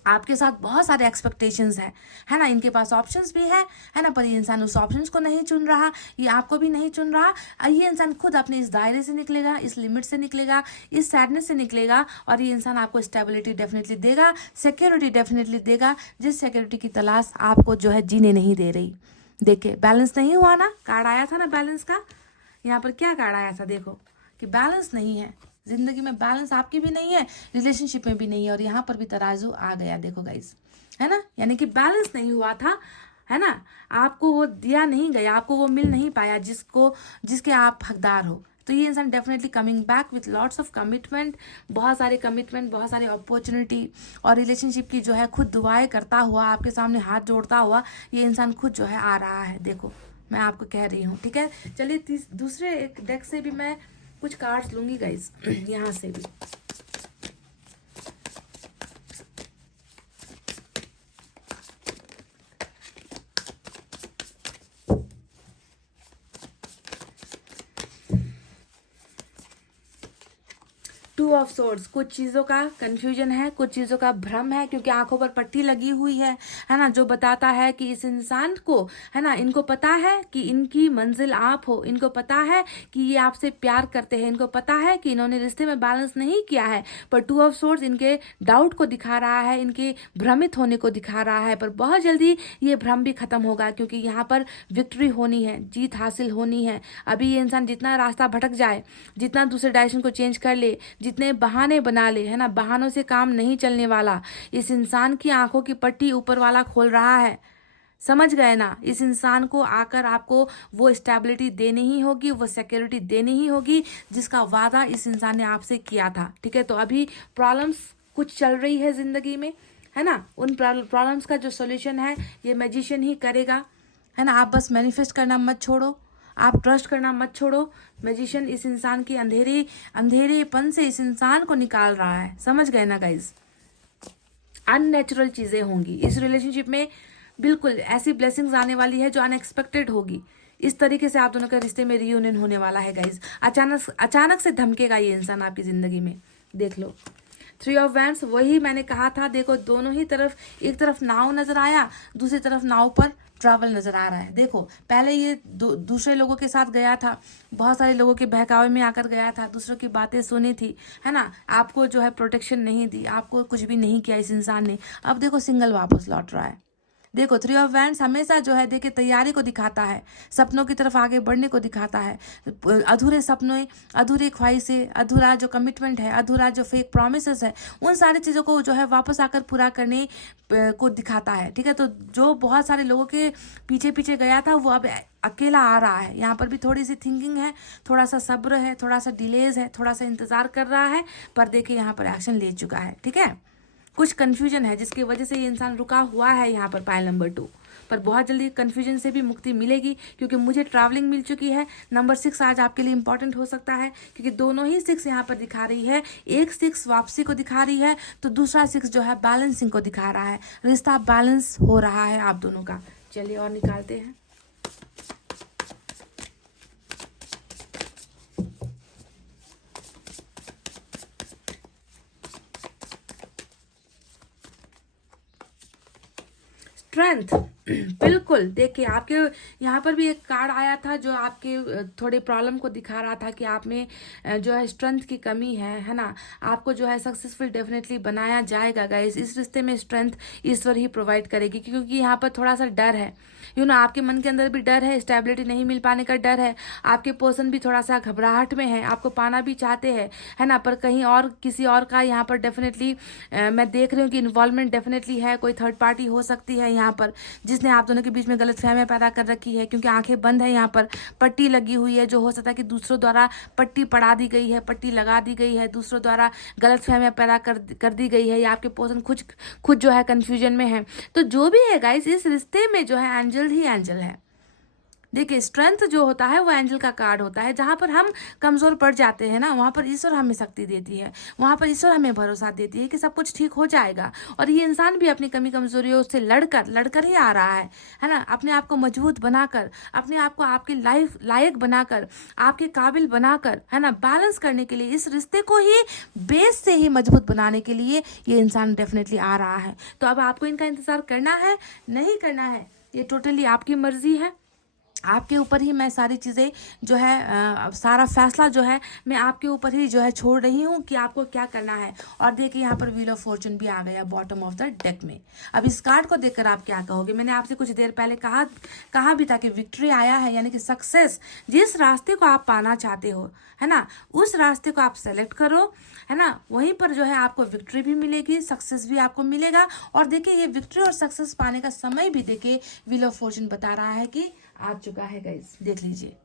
आपके साथ बहुत सारे एक्सपेक्टेशंस हैं, है ना। इनके पास ऑप्शंस भी है ना, पर ये इंसान उस ऑप्शंस को नहीं चुन रहा, ये आपको भी नहीं चुन रहा। ये इंसान खुद अपने इस दायरे से निकलेगा, इस लिमिट से निकलेगा, इस सैडनेस से निकलेगा, और ये इंसान आपको स्टेबिलिटी डेफिनेटली देगा, सिक्योरिटी डेफिनेटली देगा, जिस सिक्योरिटी की तलाश आपको जो है जीने नहीं दे रही। देखिए, बैलेंस नहीं हुआ ना, कार्ड आया था ना बैलेंस का। यहाँ पर क्या कार्ड आया था, देखो कि बैलेंस नहीं है जिंदगी में, बैलेंस आपकी भी नहीं है, रिलेशनशिप में भी नहीं है, और यहाँ पर भी तराजू आ गया, देखो गाइस, है ना। यानी कि बैलेंस नहीं हुआ था, है ना, आपको वो दिया नहीं गया, आपको वो मिल नहीं पाया जिसके आप हकदार हो। तो ये इंसान definitely coming back with lots of commitment, बहुत सारे कमिटमेंट, बहुत सारी अपॉर्चुनिटी, और रिलेशनशिप की जो है खुद दुआएं करता हुआ, आपके सामने हाथ जोड़ता हुआ ये इंसान खुद जो है आ रहा है। देखो, मैं आपको कह रही हूँ, ठीक है। चलिए दूसरे एक डेक से भी मैं कुछ कार्ड्स लूंगी गाइस, यहाँ से भी। टू ऑफ सोर्ड्स, कुछ चीज़ों का कंफ्यूजन है, कुछ चीज़ों का भ्रम है, क्योंकि आंखों पर पट्टी लगी हुई है ना, जो बताता है कि इस इंसान को, है ना, इनको पता है कि इनकी मंजिल आप हो, इनको पता है कि ये आपसे प्यार करते हैं, इनको पता है कि इन्होंने रिश्ते में बैलेंस नहीं किया है, पर टू ऑफ सोर्ड्स इनके डाउट को दिखा रहा है, इनके भ्रमित होने को दिखा रहा है। पर बहुत जल्दी ये भ्रम भी खत्म होगा, क्योंकि यहाँ पर विक्ट्री होनी है, जीत हासिल होनी है। अभी ये इंसान जितना रास्ता भटक जाए, जितना दूसरे डायरेक्शन को चेंज कर ले, जितने बहाने बना ले, है ना, बहानों से काम नहीं चलने वाला। इस इंसान की आंखों की पट्टी ऊपर वाला खोल रहा है, समझ गए ना। इस इंसान को आकर आपको वो स्टेबिलिटी देनी ही होगी, वो सिक्योरिटी देनी ही होगी, जिसका वादा इस इंसान ने आपसे किया था। ठीक है, तो अभी प्रॉब्लम्स कुछ चल रही है जिंदगी में, है ना, उन प्रॉब्लम्स का जो सोल्यूशन है ये मैजिशियन ही करेगा। है ना। आप बस मैनिफेस्ट करना मत छोड़ो, आप ट्रस्ट करना मत छोड़ो। मैजिशियन इस इंसान की अंधेरेपन से इस इंसान को निकाल रहा है, समझ गए ना गाइज। अननेचुरल चीजें होंगी इस रिलेशनशिप में, बिल्कुल ऐसी ब्लेसिंग्स आने वाली है जो अनएक्सपेक्टेड होगी। इस तरीके से आप दोनों के रिश्ते में रियूनियन होने वाला है गाइज। अचानक से धमकेगा ये इंसान आपकी जिंदगी में, देख लो। 3 ऑफ वैंड्स, वही मैंने कहा था, देखो दोनों ही तरफ, एक तरफ नाव नजर आया, दूसरी तरफ नाव पर ट्रैवल नजर आ रहा है। देखो पहले ये दूसरे लोगों के साथ गया था, बहुत सारे लोगों के बहकावे में आकर गया था, दूसरों की बातें सुनी थी, है ना। आपको जो है प्रोटेक्शन नहीं दी, आपको कुछ भी नहीं किया इस इंसान ने। अब देखो सिंगल वापस लौट रहा है। देखो 3 ऑफ वैंड्स हमेशा जो है देखिए तैयारी को दिखाता है, सपनों की तरफ आगे बढ़ने को दिखाता है। अधूरे सपनों, अधूरी ख्वाहिशें, अधूरा जो कमिटमेंट है, अधूरा जो फेक प्रॉमिसेस है, उन सारी चीज़ों को जो है वापस आकर पूरा करने को दिखाता है, ठीक है। तो जो बहुत सारे लोगों के पीछे पीछे गया था वो अब अकेला आ रहा है। यहाँ पर भी थोड़ी सी थिंकिंग है, थोड़ा सा सब्र है, थोड़ा सा डिलेज है, थोड़ा सा इंतजार कर रहा है, पर देखिए यहाँ पर एक्शन ले चुका है, ठीक है। कुछ कन्फ्यूजन है जिसकी वजह से ये इंसान रुका हुआ है यहाँ पर पाइल नंबर 2, पर बहुत जल्दी कन्फ्यूजन से भी मुक्ति मिलेगी, क्योंकि मुझे ट्रैवलिंग मिल चुकी है। नंबर 6 आज आपके लिए इंपॉर्टेंट हो सकता है, क्योंकि दोनों ही 6 यहाँ पर दिखा रही है। एक 6 वापसी को दिखा रही है, तो दूसरा 6 जो है बैलेंसिंग को दिखा रहा है। रिश्ता बैलेंस हो रहा है आप दोनों का। चलिए और निकालते हैं। स्ट्रेंथ, बिल्कुल। देखिए आपके यहाँ पर भी एक कार्ड आया था जो आपके थोड़े प्रॉब्लम को दिखा रहा था कि आप में जो है स्ट्रेंथ की कमी है ना। आपको जो है सक्सेसफुल डेफिनेटली बनाया जाएगा गाइस। इस रिश्ते में स्ट्रेंथ ईश्वर ही प्रोवाइड करेगी, क्योंकि यहाँ पर थोड़ा सा डर है, आपके मन के अंदर भी डर है, स्टेबिलिटी नहीं मिल पाने का डर है। आपके पर्सन भी थोड़ा सा घबराहट में है, आपको पाना भी चाहते हैं, है ना, पर कहीं और किसी और का यहाँ पर डेफिनेटली मैं देख रही हूँ कि इन्वॉल्वमेंट डेफिनेटली है। कोई थर्ड पार्टी हो सकती है यहाँ पर जिसने आप दोनों के बीच में गलतफहमियां पैदा कर रखी है, क्योंकि आंखें बंद है, यहाँ पर पट्टी लगी हुई है, जो हो सकता है कि दूसरों द्वारा पट्टी पड़ा दी गई है, पट्टी लगा दी गई है, दूसरों द्वारा गलतफहमियां पैदा कर दी गई है, या आपके पर्सन खुद जो है कंफ्यूजन में है। तो जो भी है गाइस, इस रिश्ते में जो है एंजल ही एंजल है। देखिए स्ट्रेंथ जो होता है वो एंजल का कार्ड होता है। जहाँ पर हम कमजोर पड़ जाते हैं ना, वहाँ पर ईश्वर हमें शक्ति देती है, वहाँ पर ईश्वर हमें भरोसा देती है कि सब कुछ ठीक हो जाएगा। और ये इंसान भी अपनी कमी कमजोरियों से लड़कर ही आ रहा है ना। अपने आप को मजबूत बनाकर, अपने आप को आपकी लाइफ लायक बनाकर, आपके काबिल बनाकर, है ना, बैलेंस करने के लिए, इस रिश्ते को ही बेस से ही मजबूत बनाने के लिए ये इंसान डेफिनेटली आ रहा है। तो अब आपको इनका इंतजार करना है, नहीं करना है, ये टोटली आपकी मर्जी है। आपके ऊपर ही मैं सारी चीज़ें जो है सारा फैसला जो है मैं आपके ऊपर ही जो है छोड़ रही हूँ कि आपको क्या करना है। और देखिए यहाँ पर व्हील ऑफ फॉर्चून भी आ गया बॉटम ऑफ द डेक में। अब इस कार्ड को देखकर आप क्या कहोगे? मैंने आपसे कुछ देर पहले कहा भी था कि विक्ट्री आया है, यानी कि सक्सेस। जिस रास्ते को आप पाना चाहते हो, है ना, उस रास्ते को आप सेलेक्ट करो, है ना, वहीं पर जो है आपको विक्ट्री भी मिलेगी, सक्सेस भी आपको मिलेगा। और देखिए ये विक्ट्री और सक्सेस पाने का समय भी देखिए व्हील ऑफ फॉर्चून बता रहा है कि आ चुका है गाइस। देख लीजिए,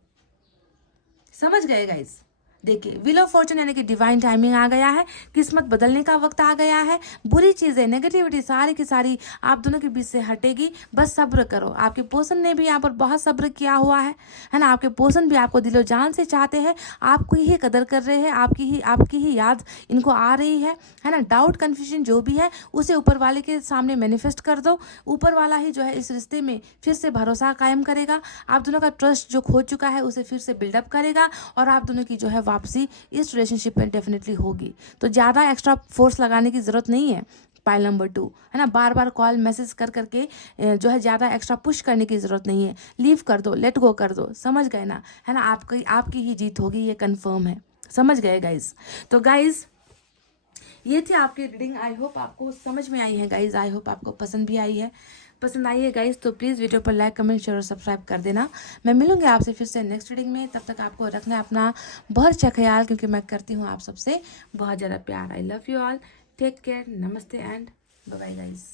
समझ गए गाइस? देखिए व्हील ऑफ फॉर्चून यानी कि डिवाइन टाइमिंग आ गया है, किस्मत बदलने का वक्त आ गया है। बुरी चीजें, नेगेटिविटी सारी की सारी आप दोनों के बीच से हटेगी। बस सब्र करो। आपके पर्सन ने भी यहाँ पर बहुत सब्र किया हुआ है ना। आपके पर्सन भी आपको दिलो जान से चाहते हैं, आपको ही कदर कर रहे हैं, आपकी ही याद इनको आ रही है ना। डाउट कंफ्यूजन जो भी है उसे ऊपर वाले के सामने मैनिफेस्ट कर दो। ऊपर वाला ही जो है इस रिश्ते में फिर से भरोसा कायम करेगा। आप दोनों का ट्रस्ट जो खो चुका है उसे फिर से बिल्डअप करेगा, और आप दोनों की जो है वापसी इस रिलेशनशिप में डेफिनेटली होगी। तो ज़्यादा एक्स्ट्रा फोर्स लगाने की ज़रूरत नहीं है। पाइल नंबर 2, है ना, बार बार कॉल मैसेज करके जो है ज़्यादा एक्स्ट्रा पुश करने की ज़रूरत नहीं है। लीव कर दो, लेट गो कर दो, समझ गए ना, है ना। आपकी ही जीत होगी, ये कन्फर्म है। समझ गए गाइज? तो गाइज ये थी आपकी रीडिंग। आई होप आपको समझ में आई है गाइज, आई होप आपको पसंद आई है गाइज। तो प्लीज़ वीडियो पर लाइक, कमेंट, शेयर और सब्सक्राइब कर देना। मैं मिलूंगी आपसे फिर से नेक्स्ट रीडिंग में। तब तक आपको रखना है अपना बहुत अच्छा ख्याल, क्योंकि मैं करती हूँ आप सबसे बहुत ज़्यादा प्यार। I love you all, take care, नमस्ते एंड बाय बाय गाइज।